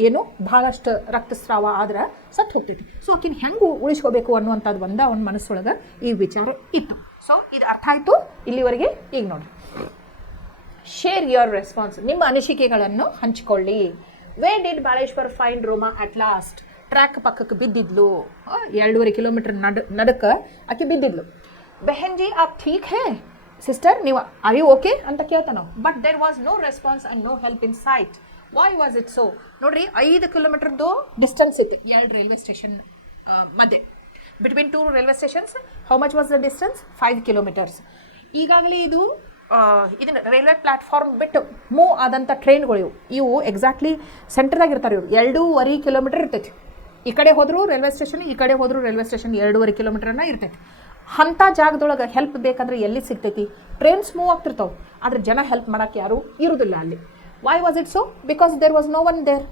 ಏನು ಭಾಳಷ್ಟು ರಕ್ತಸ್ರಾವ ಆದ್ರೆ ಸತ್ತು ಹೋಗ್ತೈತಿ. ಸೊ ಆಕಿನ ಹೆಂಗೆ ಉಳಿಸ್ಕೋಬೇಕು ಅನ್ನುವಂಥದ್ದು ಅವನ ಮನಸ್ಸೊಳಗೆ ಈ ವಿಚಾರ ಇತ್ತು. ಸೊ ಇದು ಅರ್ಥ ಆಯಿತು ಇಲ್ಲಿವರೆಗೆ. ಈಗ ನೋಡಿ, ಶೇರ್ ಯುವರ್ ರೆಸ್ಪಾನ್ಸ್. ನಿಮ್ಮ ಅನಿಸಿಕೆಗಳನ್ನು ಹಂಚಿಕೊಳ್ಳಿ. Where did Baleshwar find Roma at last? Track ಪಕ್ಕಕ್ಕೆ ಬಿದ್ದಿದ್ಲು. 2.5 ಕಿಲೋಮೀಟರ್ ನಡಕ್ಕೆ ಆಕೆ ಬಿದ್ದಿದ್ಲು. ಬೆಹನ್ಜಿ ಆಪ್ ಠೀಕ್ ಹೇ? ಸಿಸ್ಟರ್ ನೀವು ಆರ್ ಯು ಓಕೆ ಅಂತ ಕೇಳ್ತಾನೋ. But there was no response and no help in sight. Why was it so? ನೋಡ್ರಿ, 5 ಕಿಲೋಮೀಟರ್ದು ಡಿಸ್ಟೆನ್ಸ್ ಇತ್ತು 2 ರೈಲ್ವೆ ಸ್ಟೇಷನ್ ಮಧ್ಯೆ. Between 2 railway stations how much was the distance? 5 kilometres. ಈಗಾಗಲೇ ಇದು ಇದನ್ನ ರೈಲ್ವೆ ಪ್ಲಾಟ್ಫಾರ್ಮ್ ಬಿಟ್ಟು ಮೂವ್ ಆದಂಥ ಟ್ರೈನ್ಗಳು ಇವು ಎಕ್ಸಾಕ್ಟ್ಲಿ ಸೆಂಟ್ರದಾಗ ಇರ್ತಾರೆ. ಇವು 2.5 ಕಿಲೋಮೀಟರ್ ಇರ್ತೈತಿ. ಈ ಕಡೆ ಹೋದರೂ ರೈಲ್ವೆ ಸ್ಟೇಷನ್, ಈ ಕಡೆ ಹೋದರೂ ರೈಲ್ವೆ ಸ್ಟೇಷನ್ 2.5 ಕಿಲೋಮೀಟರ್ನ ಇರ್ತೈತಿ. ಅಂಥ ಜಾಗದೊಳಗೆ ಹೆಲ್ಪ್ ಬೇಕಂದ್ರೆ ಎಲ್ಲಿ ಸಿಗ್ತೈತಿ? ಟ್ರೈನ್ಸ್ ಮೂವ್ ಆಗ್ತಿರ್ತಾವೆ, ಆದರೆ ಜನ ಹೆಲ್ಪ್ ಮಾಡೋಕ್ಕೆ ಯಾರೂ ಇರೋದಿಲ್ಲ ಅಲ್ಲಿ. Why was it so? Because there was no one there.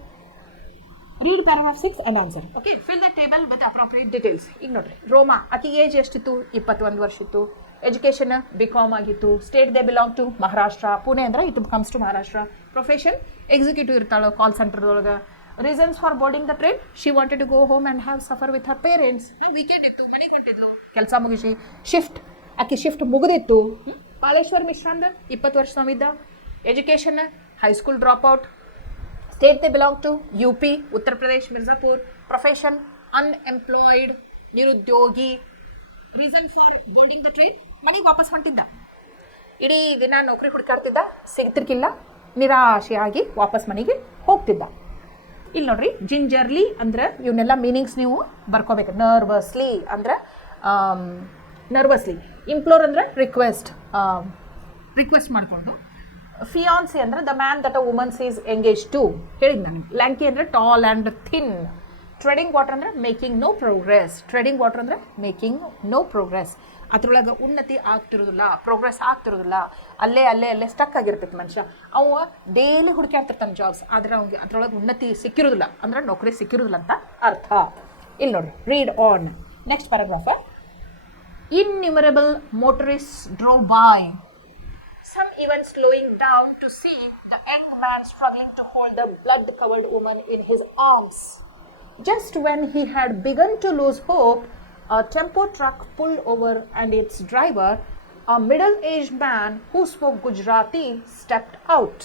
Read paragraph 6 and answer. Okay, fill the table with appropriate details. ಈಗ ನೋಡ್ರಿ, ರೋಮಾ ಆಕೆ ಏಜ್ ಎಷ್ಟಿತ್ತು? 21 ವರ್ಷ ಇತ್ತು. ಎಜುಕೇಷನ್ BCom ಆಗಿತ್ತು. State they belong to Maharashtra. Pune ಅಂದ್ರೆ it comes to Maharashtra. Profession executive ಇರ್ತಾಳೆ call ಸೆಂಟರ್ದೊಳಗೆ. Reasons for boarding the train: she wanted to go home and have supper with her parents. Weekend ಇತ್ತು, ಮನೆಗೆ ಹೊಂಟಿದ್ಲು, ಕೆಲಸ ಮುಗಿಸಿ. ಶಿಫ್ಟ್, ಆಕೆ ಶಿಫ್ಟ್ ಮುಗಿದಿತ್ತು. ಪಾಲೇಶ್ವರ್ ಮಿಶ್ರಾಂದ್ 20 ವರ್ಷ ಸ್ವಾಮಿದ್ದ. Education high school drop out. State they belong to UP Uttar Pradesh Mirzapur. Profession unemployed, ನಿರುದ್ಯೋಗಿ. Reason for boarding the train: ಮನೆಗೆ ವಾಪಸ್ ಹೊಂಟಿದ್ದ. ಇಡೀ ದಿನ ನೌಕರಿ ಹುಡುಕಾಡ್ತಿದ್ದ, ಸಿಗ್ತಿರ್ಕಿಲ್ಲ, ನಿರಾಶೆಯಾಗಿ ವಾಪಸ್ ಮನೆಗೆ ಹೋಗ್ತಿದ್ದ. ಇಲ್ಲಿ ನೋಡ್ರಿ, ಜಿಂಜರ್ಲಿ ಅಂದ್ರೆ ಇವನ್ನೆಲ್ಲ ಮೀನಿಂಗ್ಸ್ ನೀವು ಬರ್ಕೋಬೇಕು. ನರ್ವಸ್ಲಿ ಅಂದ್ರೆ ನರ್ವಸ್ಲಿ. ಇಂಪ್ಲೋರ್ ಅಂದ್ರೆ ರಿಕ್ವೆಸ್ಟ್ ಮಾಡಿಕೊಂಡು. ಫಿಯಾನ್ಸಿ ಅಂದ್ರೆ the man that a woman's is engage to, ಹೇಳಿದ್ ನಾನು. ಲ್ಯಾಂಕಿ ಅಂದ್ರೆ tall and thin. Treading water ಅಂದ್ರೆ making no progress. Treading water ಅಂದ್ರೆ ಮೇಕಿಂಗ್ ನೋ ಪ್ರೋಗ್ರೆಸ್. ಅದ್ರೊಳಗೆ ಉನ್ನತಿ ಆಗ್ತಿರೋದಿಲ್ಲ, ಪ್ರೋಗ್ರೆಸ್ ಆಗ್ತಿರೋದಿಲ್ಲ, ಅಲ್ಲೇ ಸ್ಟಕ್ ಆಗಿರ್ತೈತೆ ಮನುಷ್ಯ. ಅವ ಡೈಲಿ ಹುಡುಕಾಡ್ತಿರ್ತಾನೆ ಜಾಬ್ಸ್, ಆದರೆ ಅವ್ನಿಗೆ ಅದ್ರೊಳಗೆ ಉನ್ನತಿ ಸಿಕ್ಕಿರೋದಿಲ್ಲ, ಅಂದ್ರೆ ನೌಕರಿ ಸಿಕ್ಕಿರೋದಿಲ್ಲ ಅಂತ ಅರ್ಥ. ಇಲ್ಲಿ ನೋಡ್ರಿ, read on. Next paragraph. Innumerable motorists drove by, some even slowing down to see the young man struggling to hold the blood-covered woman in his arms. Just when he had begun to lose hope, a tempo truck pulled over and its driver, a middle-aged man who spoke Gujarati, stepped out.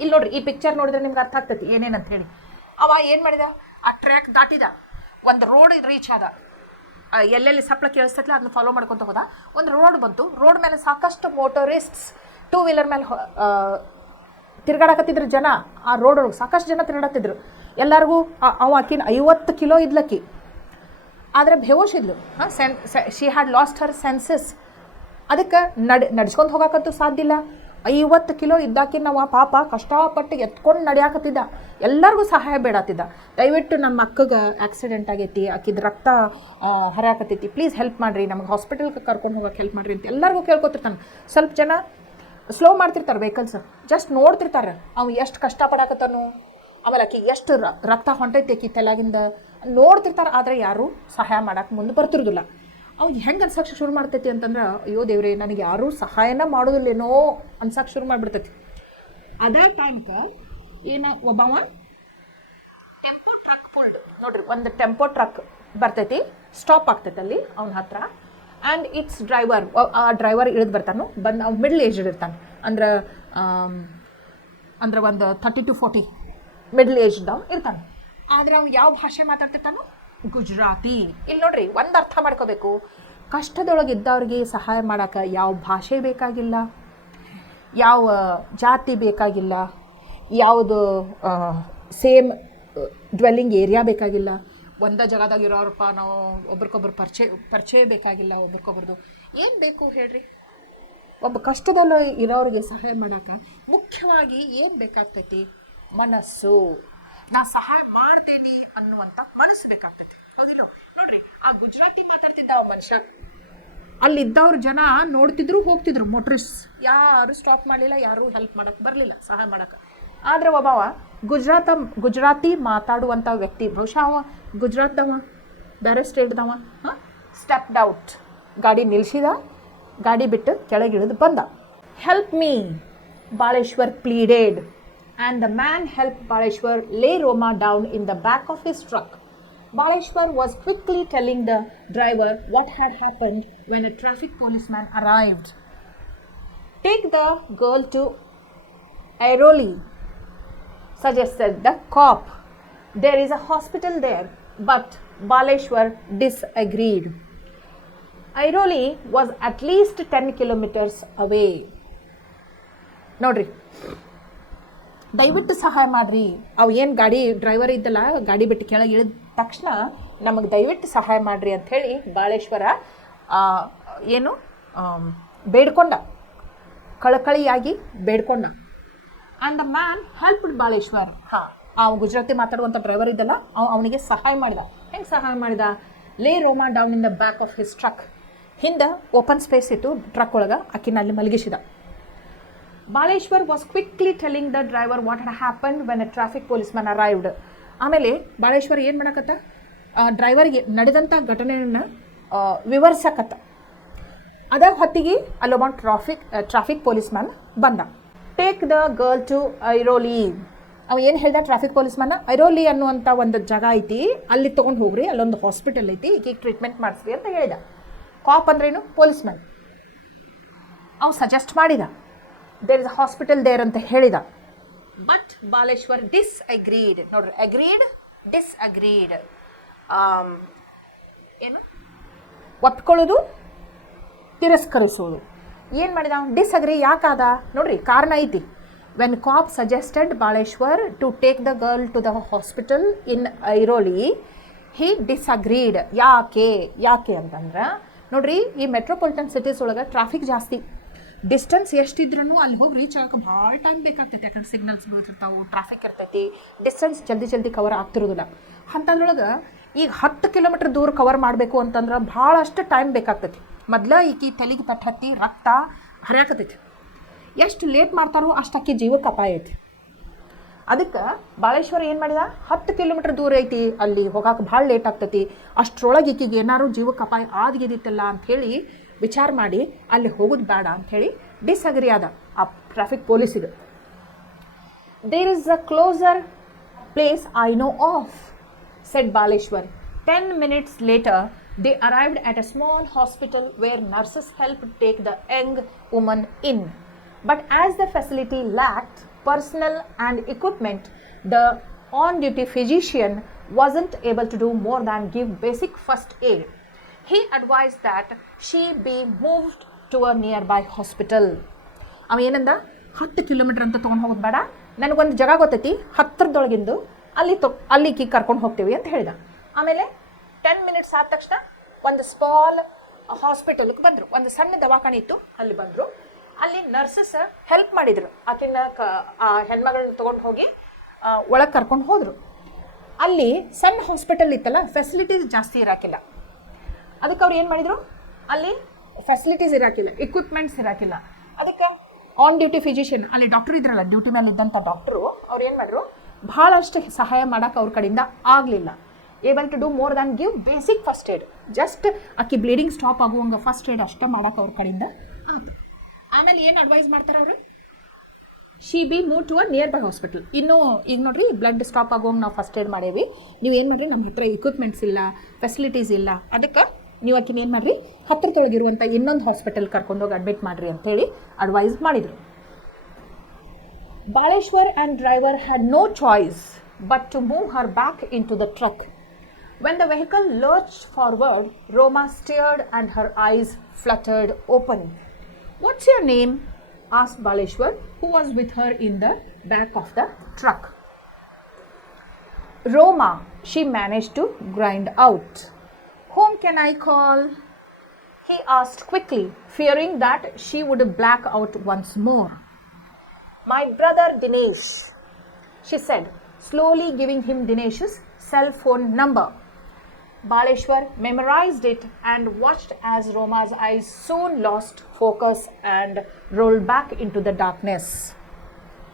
ಇಲ್ಲಿ ನೋಡ್ರಿ, ಈ picture ನೋಡಿದ್ರೆ ನಿಮ್ಗೆ ಅರ್ಥ ಆಗ್ತೈತಿ ಏನೇನಂತ ಹೇಳಿ. ಅವ ಏನು ಮಾಡಿದ? ಆ ಟ್ರ್ಯಾಕ್ ದಾಟಿದ, ಒಂದು ರೋಡ್ ರೀಚ್ ಆದ. ಎಲ್ಲೆಲ್ಲಿ ಸಪ್ಲ ಕೇಳಿಸ್ತೈತಿಲ್ಲ ಅದನ್ನ ಫಾಲೋ ಮಾಡ್ಕೊತ ಹೋದ. ಒಂದು ರೋಡ್ ಬಂತು. ರೋಡ್ ಮೇಲೆ ಸಾಕಷ್ಟು ಮೋಟರಿಸ್ಟ್ಸ್ 2 ವೀಲರ್ ಮೇಲೆ ತಿರ್ಗಾಡಕತ್ತಿದ್ರು ಜನ. ಆ ರೋಡ್ ಒಳಗೆ ಸಾಕಷ್ಟು ಜನ ತಿರ್ಗಾಡತ್ತಿದ್ರು. ಎಲ್ಲರಿಗೂ ಆಕಿನ 50 ಕಿಲೋ ಇದ್ಲಕ್ಕಿ, ಆದರೆ ಬೇವೋಶ್ ಇದ್ಲು. She had lost her senses. ಅದಕ್ಕೆ ನಡ್ಸ್ಕೊಂಡು ಹೋಗಕ್ಕಂತೂ ಸಾಧ್ಯ ಇಲ್ಲ. 50 ಕಿಲೋ ಇದ್ದಾಕಿ ನಾವು ಪಾಪ ಕಷ್ಟಪಟ್ಟು ಎತ್ಕೊಂಡು ನಡೆಯಾಕತ್ತಿದ್ದ. ಎಲ್ಲರಿಗೂ ಸಹಾಯ ಬೇಡತ್ತಿದ್ದ. ದಯವಿಟ್ಟು ನಮ್ಮ ಅಕ್ಕಗೆ ಆಕ್ಸಿಡೆಂಟ್ ಆಗೈತಿ, ಆಕಿದ ರಕ್ತ ಹರಿಯಾಕತ್ತೈತಿ, ಪ್ಲೀಸ್ ಹೆಲ್ಪ್ ಮಾಡಿರಿ, ನಮಗೆ ಹಾಸ್ಪಿಟಲ್ಗೆ ಕರ್ಕೊಂಡು ಹೋಗಕ್ಕೆ ಹೆಲ್ಪ್ ಮಾಡಿರಿ ಅಂತ ಎಲ್ಲರಿಗೂ ಕೇಳ್ಕೊತಿರ್ತಾನೆ. ಸ್ವಲ್ಪ ಜನ ಸ್ಲೋ ಮಾಡ್ತಿರ್ತಾರೆ ವೆಹಿಕಲ್ಸ್, ಜಸ್ಟ್ ನೋಡ್ತಿರ್ತಾರೆ ಅವು ಎಷ್ಟು ಕಷ್ಟಪಡಾಕತ್ತಾನು, ಆಮೇಲೆ ಆಕಿಗೆ ಎಷ್ಟು ರಕ್ತ ಹೊಂಟೈತಿ ಆಕಿ ತಲೆಗಿಂದ ನೋಡ್ತಿರ್ತಾರೆ. ಆದರೆ ಯಾರೂ ಸಹಾಯ ಮಾಡಕ್ಕೆ ಮುಂದೆ ಬರ್ತಿರೋದಿಲ್ಲ. ಅವ್ನು ಹೆಂಗೆ ಅನ್ಸಕ್ಕೆ ಶುರು ಮಾಡ್ತೈತಿ ಅಂತಂದ್ರೆ, ಅಯ್ಯೋ ದೇವ್ರೆ, ನನಗೆ ಯಾರೂ ಸಹಾಯನ ಮಾಡೋದಿಲ್ಲೇನೋ ಅನ್ಸಕ್ಕೆ ಶುರು ಮಾಡಿಬಿಡ್ತೈತಿ. ಅದೇ ಟೈಮ್ಗೆ ಒಬ್ಬವ ಟೆಂಪೋ ಟ್ರಕ್ ಪುಲ್ಡ್. ನೋಡ್ರಿ, ಒಂದು ಟೆಂಪೋ ಟ್ರಕ್ ಬರ್ತೈತಿ, ಸ್ಟಾಪ್ ಆಗ್ತೈತೆ ಅಲ್ಲಿ ಅವನ ಹತ್ರ. ಆ್ಯಂಡ್ ಇಟ್ಸ್ ಡ್ರೈವರ್, ಆ ಡ್ರೈವರ್ ಇಳಿದು ಬರ್ತಾನು. ಬಂದು ಅವ್ನು ಮಿಡ್ಲ್ ಏಜ್ ಇರ್ತಾನೆ, ಅಂದ್ರೆ ಒಂದು 30 to 40 ಮಿಡ್ಲ್ ಏಜ್ದವ್ ಇರ್ತಾನೆ. ಆದರೆ ಅವ್ನು ಯಾವ ಭಾಷೆ ಮಾತಾಡ್ತಿರ್ತಾನೋ? ಗುಜರಾತಿ. ಇಲ್ಲಿ ನೋಡ್ರಿ, ಒಂದು ಅರ್ಥ ಮಾಡ್ಕೋಬೇಕು, ಕಷ್ಟದೊಳಗಿದ್ದವ್ರಿಗೆ ಸಹಾಯ ಮಾಡೋಕೆ ಯಾವ ಭಾಷೆ ಬೇಕಾಗಿಲ್ಲ, ಯಾವ ಜಾತಿ ಬೇಕಾಗಿಲ್ಲ, ಯಾವುದು ಸೇಮ್ ಡ್ವೆಲ್ಲಿಂಗ್ ಏರಿಯಾ ಬೇಕಾಗಿಲ್ಲ. ಒಂದೇ ಜಾಗದಾಗ ಇರೋರಪ್ಪ ನಾವು, ಒಬ್ರಿಗೊಬ್ರು ಪರಿಚಯ ಬೇಕಾಗಿಲ್ಲ ಒಬ್ರಿಗೊಬ್ರದ್ದು. ಏನು ಬೇಕು ಹೇಳ್ರಿ? ಒಬ್ಬ ಕಷ್ಟದಲ್ಲಿ ಇರೋರಿಗೆ ಸಹಾಯ ಮಾಡೋಕೆ ಮುಖ್ಯವಾಗಿ ಏನು ಬೇಕಾಗ್ತೈತಿ? ಮನಸ್ಸು. ನಾ ಸಹಾಯ ಮಾಡ್ತೇನೆ ಅನ್ನುವಂಥ ಮನಸ್ಸು ಬೇಕಾಗ್ತೈತಿ, ಹೌದಿಲ್ಲ? ನೋಡ್ರಿ, ಆ ಗುಜರಾತಿ ಮಾತಾಡ್ತಿದ್ದ ಆ ಮನುಷ್ಯ, ಅಲ್ಲಿದ್ದವ್ರು ಜನ ನೋಡ್ತಿದ್ರು, ಹೋಗ್ತಿದ್ರು. ಮೋಟ್ರಿಸ್ಟ್ ಯಾರು ಸ್ಟಾಪ್ ಮಾಡಲಿಲ್ಲ, ಯಾರೂ ಹೆಲ್ಪ್ ಮಾಡೋಕ್ಕೆ ಬರಲಿಲ್ಲ, ಸಹಾಯ ಮಾಡೋಕೆ. ಆದರೆ ಒಬ್ಬವ ಗುಜರಾತಿ ಮಾತಾಡುವಂಥ ವ್ಯಕ್ತಿ, ಬಹುಶಃ ಅವ ಗುಜರಾತ್ದವ, ಬೇರೆ ಸ್ಟೇಟ್ದವ, ಸ್ಟೆಪ್ಡ್ ಔಟ್. ಗಾಡಿ ನಿಲ್ಲಿಸಿದ, ಗಾಡಿ ಬಿಟ್ಟು ಕೆಳಗಿಳಿದು ಬಂದ. Help me, Baleshwar pleaded. And the man helped Baleshwar lay Roma down in the back of his truck. Baleshwar was quickly telling the driver what had happened when a traffic policeman arrived. Take the girl to Airoli, suggested the cop. There is a hospital there, but Baleshwar disagreed. Airoli was at least 10 kilometres away. ನೋಡ್ರಿ, ದಯವಿಟ್ಟು ಸಹಾಯ ಮಾಡಿರಿ. ಅವು ಏನು ಗಾಡಿ driver ಇದ್ದಲ್ಲ, ಗಾಡಿ ಬಿಟ್ಟು ಕೆಳಗೆ ಇಳಿದ ತಕ್ಷಣ ನಮಗೆ ದಯವಿಟ್ಟು ಸಹಾಯ ಮಾಡಿರಿ ಅಂಥೇಳಿ ಬಾಳೇಶ್ವರ ಏನು ಬೇಡ್ಕೊಂಡ, ಕಳಕಳಿಯಾಗಿ ಬೇಡ್ಕೊಂಡ. And the man helped Baleshwar. Gujarati ಮಾತಾಡುವಂಥ ಡ್ರೈವರ್ ಇದ್ದಲ್ಲ, ಅವನಿಗೆ ಸಹಾಯ ಮಾಡಿದ. ಹೆಂಗೆ ಸಹಾಯ ಮಾಡಿದ? Lay Roma down in the back of his truck. ಹಿಂದೆ ಓಪನ್ ಸ್ಪೇಸ್ ಇತ್ತು ಟ್ರಕ್ ಒಳಗೆ, ಆಕಿನ ಅಲ್ಲಿ ಮಲಗಿಸಿದ. Baleshwar was quickly telling the driver what had happened when a traffic policeman arrived. ಆಮೇಲೆ ಬಾಳೇಶ್ವರ್ ಏನು ಮಾಡಕತ್ತ? ಡ್ರೈವರ್ಗೆ ನಡೆದಂಥ ಘಟನೆಯನ್ನು ವಿವರಿಸಕತ್ತ. ಅದ ಹೊತ್ತಿಗೆ ಅಲ್ಲೊಬ್ಬ ಟ್ರಾಫಿಕ್ ಪೊಲೀಸ್ಮನ್ ಬಂದ. Take the girl to Airoli. ಅವ ಏನು ಹೇಳ್ದ ಟ್ರಾಫಿಕ್ ಪೊಲೀಸ್ಮನ್? ಐರೋಲಿ ಅನ್ನುವಂಥ ಒಂದು ಜಾಗ ಐತಿ, ಅಲ್ಲಿ ತೊಗೊಂಡು ಹೋಗ್ರಿ, ಅಲ್ಲೊಂದು ಹಾಸ್ಪಿಟಲ್ ಐತಿ, ಈಗ ಟ್ರೀಟ್ಮೆಂಟ್ ಮಾಡಿಸ್ರಿ ಅಂತ ಹೇಳಿದ. ಕಾಪ್ ಅಂದ್ರೇನು? ಪೊಲೀಸ್ಮನ್. ಅವ ಸಜೆಸ್ಟ್ ಮಾಡಿದ, there is a hospital there ಅಂತ ಹೇಳಿದ. But Baleshwar disagreed. ನೋಡ್ರಿ, ಅಗ್ರೀಡ್, ಡಿಸ್ಅಗ್ರೀಡ್. ಏನು ಒಪ್ಕೊಳ್ಳೋದು, ತಿರಸ್ಕರಿಸೋದು. ಏನು ಮಾಡಿದ? ಡಿಸ್ಅಗ್ರಿ. ಯಾಕಾದ? ನೋಡ್ರಿ, ಕಾರಣ ಐತಿ. When cop suggested Baleshwar to take the girl to the hospital in Airoli, he disagreed. ಯಾಕೆ ಅಂತಂದ್ರೆ, ನೋಡ್ರಿ, ಈ ಮೆಟ್ರೋಪಾಲಿಟನ್ ಸಿಟೀಸ್ ಒಳಗೆ ಟ್ರಾಫಿಕ್ ಜಾಸ್ತಿ. ಡಿಸ್ಟೆನ್ಸ್ ಎಷ್ಟಿದ್ರೂ ಅಲ್ಲಿ ಹೋಗಿ ರೀಚ್ ಆಗಕ್ಕೆ ಭಾಳ ಟೈಮ್ ಬೇಕಾಗ್ತೈತಿ. ಯಾಕಂದ್ರೆ ಸಿಗ್ನಲ್ಸ್ ಬೀಳ್ತಿರ್ತಾವೆ, ಟ್ರಾಫಿಕ್ ಇರ್ತೈತಿ, ಡಿಸ್ಟೆನ್ಸ್ ಜಲ್ದಿ ಕವರ್ ಆಗ್ತಿರೋದಿಲ್ಲ. ಅಂಥದ್ರೊಳಗೆ ಈಗ 10 ಕಿಲೋಮೀಟ್ರ್ ದೂರ ಕವರ್ ಮಾಡಬೇಕು ಅಂತಂದ್ರೆ ಭಾಳಷ್ಟು ಟೈಮ್ ಬೇಕಾಗ್ತೈತಿ. ಮೊದಲ ಈಕಿ ತಲೆಗೆ ಪೆಟ್ಟು ಹತ್ತಿ ರಕ್ತ ಹರಿಯಾಕತೈತಿ. ಎಷ್ಟು ಲೇಟ್ ಮಾಡ್ತಾರೋ ಅಷ್ಟು ಅಕ್ಕಿ ಜೀವಕ್ಕೆ ಅಪಾಯ ಐತಿ. ಅದಕ್ಕೆ ಬಾಳೇಶ್ವರ ಏನು ಮಾಡಿದ? 10 ಕಿಲೋಮೀಟ್ರ್ ದೂರ ಐತಿ, ಅಲ್ಲಿ ಹೋಗಕ್ಕೆ ಭಾಳ ಲೇಟ್ ಆಗ್ತೈತಿ, ಅಷ್ಟರೊಳಗೆ ಈಕಿಗೆ ಏನಾದ್ರು ಜೀವಕ್ಕೆ ಅಪಾಯ ಆದ್ಗಿದಿತ್ತಲ್ಲ ಅಂಥೇಳಿ ವಿಚಾರ ಮಾಡಿ ಅಲ್ಲಿ ಹೋಗೋದು ಬೇಡ ಅಂಥೇಳಿ ಡಿಸ್ಅಗ್ರಿ ಆದ ಆ ಟ್ರಾಫಿಕ್ ಪೊಲೀಸಿಗೆ. There is a closer place I know of, said Baleshwar. 10 minutes later, they arrived at a small hospital where nurses helped take the young woman in. But as the facility lacked personnel and equipment, the on-duty physician wasn't able to do more than give basic first aid. He advised that she be moved to a nearby hospital. ಅವ ಏನಂದ? 10 kilometre ಅಂತ ತೊಗೊಂಡು ಹೋಗೋದು ಬೇಡ, ನನಗೊಂದು ಜಾಗ ಗೊತ್ತೈತಿ ಹತ್ತಿರದೊಳಗಿಂದು, ಅಲ್ಲಿ ಕರ್ಕೊಂಡು ಹೋಗ್ತೀವಿ ಅಂತ ಹೇಳಿದ. ಆಮೇಲೆ 10 ಮಿನಿಟ್ಸ್ ಆದ ತಕ್ಷಣ ಒಂದು ಸ್ಮಾಲ್ ಹಾಸ್ಪಿಟಲ್ಗೆ ಬಂದರು. ಒಂದು ಸಣ್ಣ ದವಾಖಾನೆ ಇತ್ತು, ಅಲ್ಲಿ ಬಂದರು. ಅಲ್ಲಿ ನರ್ಸಸ್ ಹೆಲ್ಪ್ ಮಾಡಿದರು. ಆಕಿನ ಆ ಹೆಣ್ಮಗಳನ್ನ ತೊಗೊಂಡು ಹೋಗಿ ಒಳಗೆ ಕರ್ಕೊಂಡು ಹೋದರು. ಅಲ್ಲಿ ಸಣ್ಣ ಹಾಸ್ಪಿಟಲ್ ಇತ್ತಲ್ಲ, ಫೆಸಿಲಿಟೀಸ್ ಜಾಸ್ತಿ ಇರಾಕಿಲ್ಲ. ಅದಕ್ಕೆ ಅವ್ರು ಏನು ಮಾಡಿದರು? ಅಲ್ಲಿ ಫೆಸಿಲಿಟೀಸ್ ಇರಾಕಿಲ್ಲ, ಇಕ್ವಿಪ್ಮೆಂಟ್ಸ್ ಇರಾಕಿಲ್ಲ. ಅದಕ್ಕೆ ಆನ್ ಡ್ಯೂಟಿ ಫಿಸಿಷಿಯನ್, ಅಲ್ಲಿ ಡಾಕ್ಟ್ರು ಇದ್ರಲ್ಲ, ಡ್ಯೂಟಿ ಮೇಲೆ ಇದ್ದಂಥ ಡಾಕ್ಟ್ರು, ಅವ್ರು ಏನು ಮಾಡಿದ್ರು? ಭಾಳಷ್ಟು ಸಹಾಯ ಮಾಡೋಕೆ ಅವ್ರ ಕಡೆಯಿಂದ ಆಗಲಿಲ್ಲ. Able to do more than give basic first aid. Just ಆಕಿ ಬ್ಲೀಡಿಂಗ್ ಸ್ಟಾಪ್ ಆಗುವಂಗೆ ಫಸ್ಟ್ ಏಡ್ ಅಷ್ಟೇ ಮಾಡೋಕೆ ಅವ್ರ ಕಡೆಯಿಂದ ಆಯ್ತು. ಆಮೇಲೆ ಏನು ಅಡ್ವೈಸ್ ಮಾಡ್ತಾರೆ ಅವರು? She be move to a nearby hospital. ಇನ್ನೂ ಈಗ ನೋಡಿರಿ, ಬ್ಲಡ್ ಸ್ಟಾಪ್ ಆಗುವಂಗೆ ನಾವು ಫಸ್ಟ್ ಏಡ್ ಮಾಡೇವಿ, ನೀವು ಏನು ಮಾಡಿರಿ, ನಮ್ಮ ಹತ್ರ ಇಕ್ವಿಪ್ಮೆಂಟ್ಸ್ ಇಲ್ಲ, ಫೆಸಿಲಿಟೀಸ್ ಇಲ್ಲ, ಅದಕ್ಕೆ ನೀವು ಆಕಿನ ಏನು ಮಾಡಿರಿ, ಹತ್ತಿರದೊಳಗಿರುವಂಥ ಇನ್ನೊಂದು ಹಾಸ್ಪಿಟಲ್ ಕರ್ಕೊಂಡೋಗಿ ಅಡ್ಮಿಟ್ ಮಾಡಿರಿ ಅಂತೇಳಿ ಅಡ್ವೈಸ್ ಮಾಡಿದರು. Baleshwar and driver had no choice but to move her back into the truck. When the vehicle lurched forward, Roma stared and her eyes fluttered open. "What's your name?" asked Baleshwar, who was with her in the back of the truck. "Roma," she managed to grind out. "Whom can I call?" he asked quickly, fearing that she would black out once more. "My brother Dinesh," she said, slowly giving him Dinesh's cell phone number. Baleshwar memorized it and watched as Roma's eyes soon lost focus and rolled back into the darkness.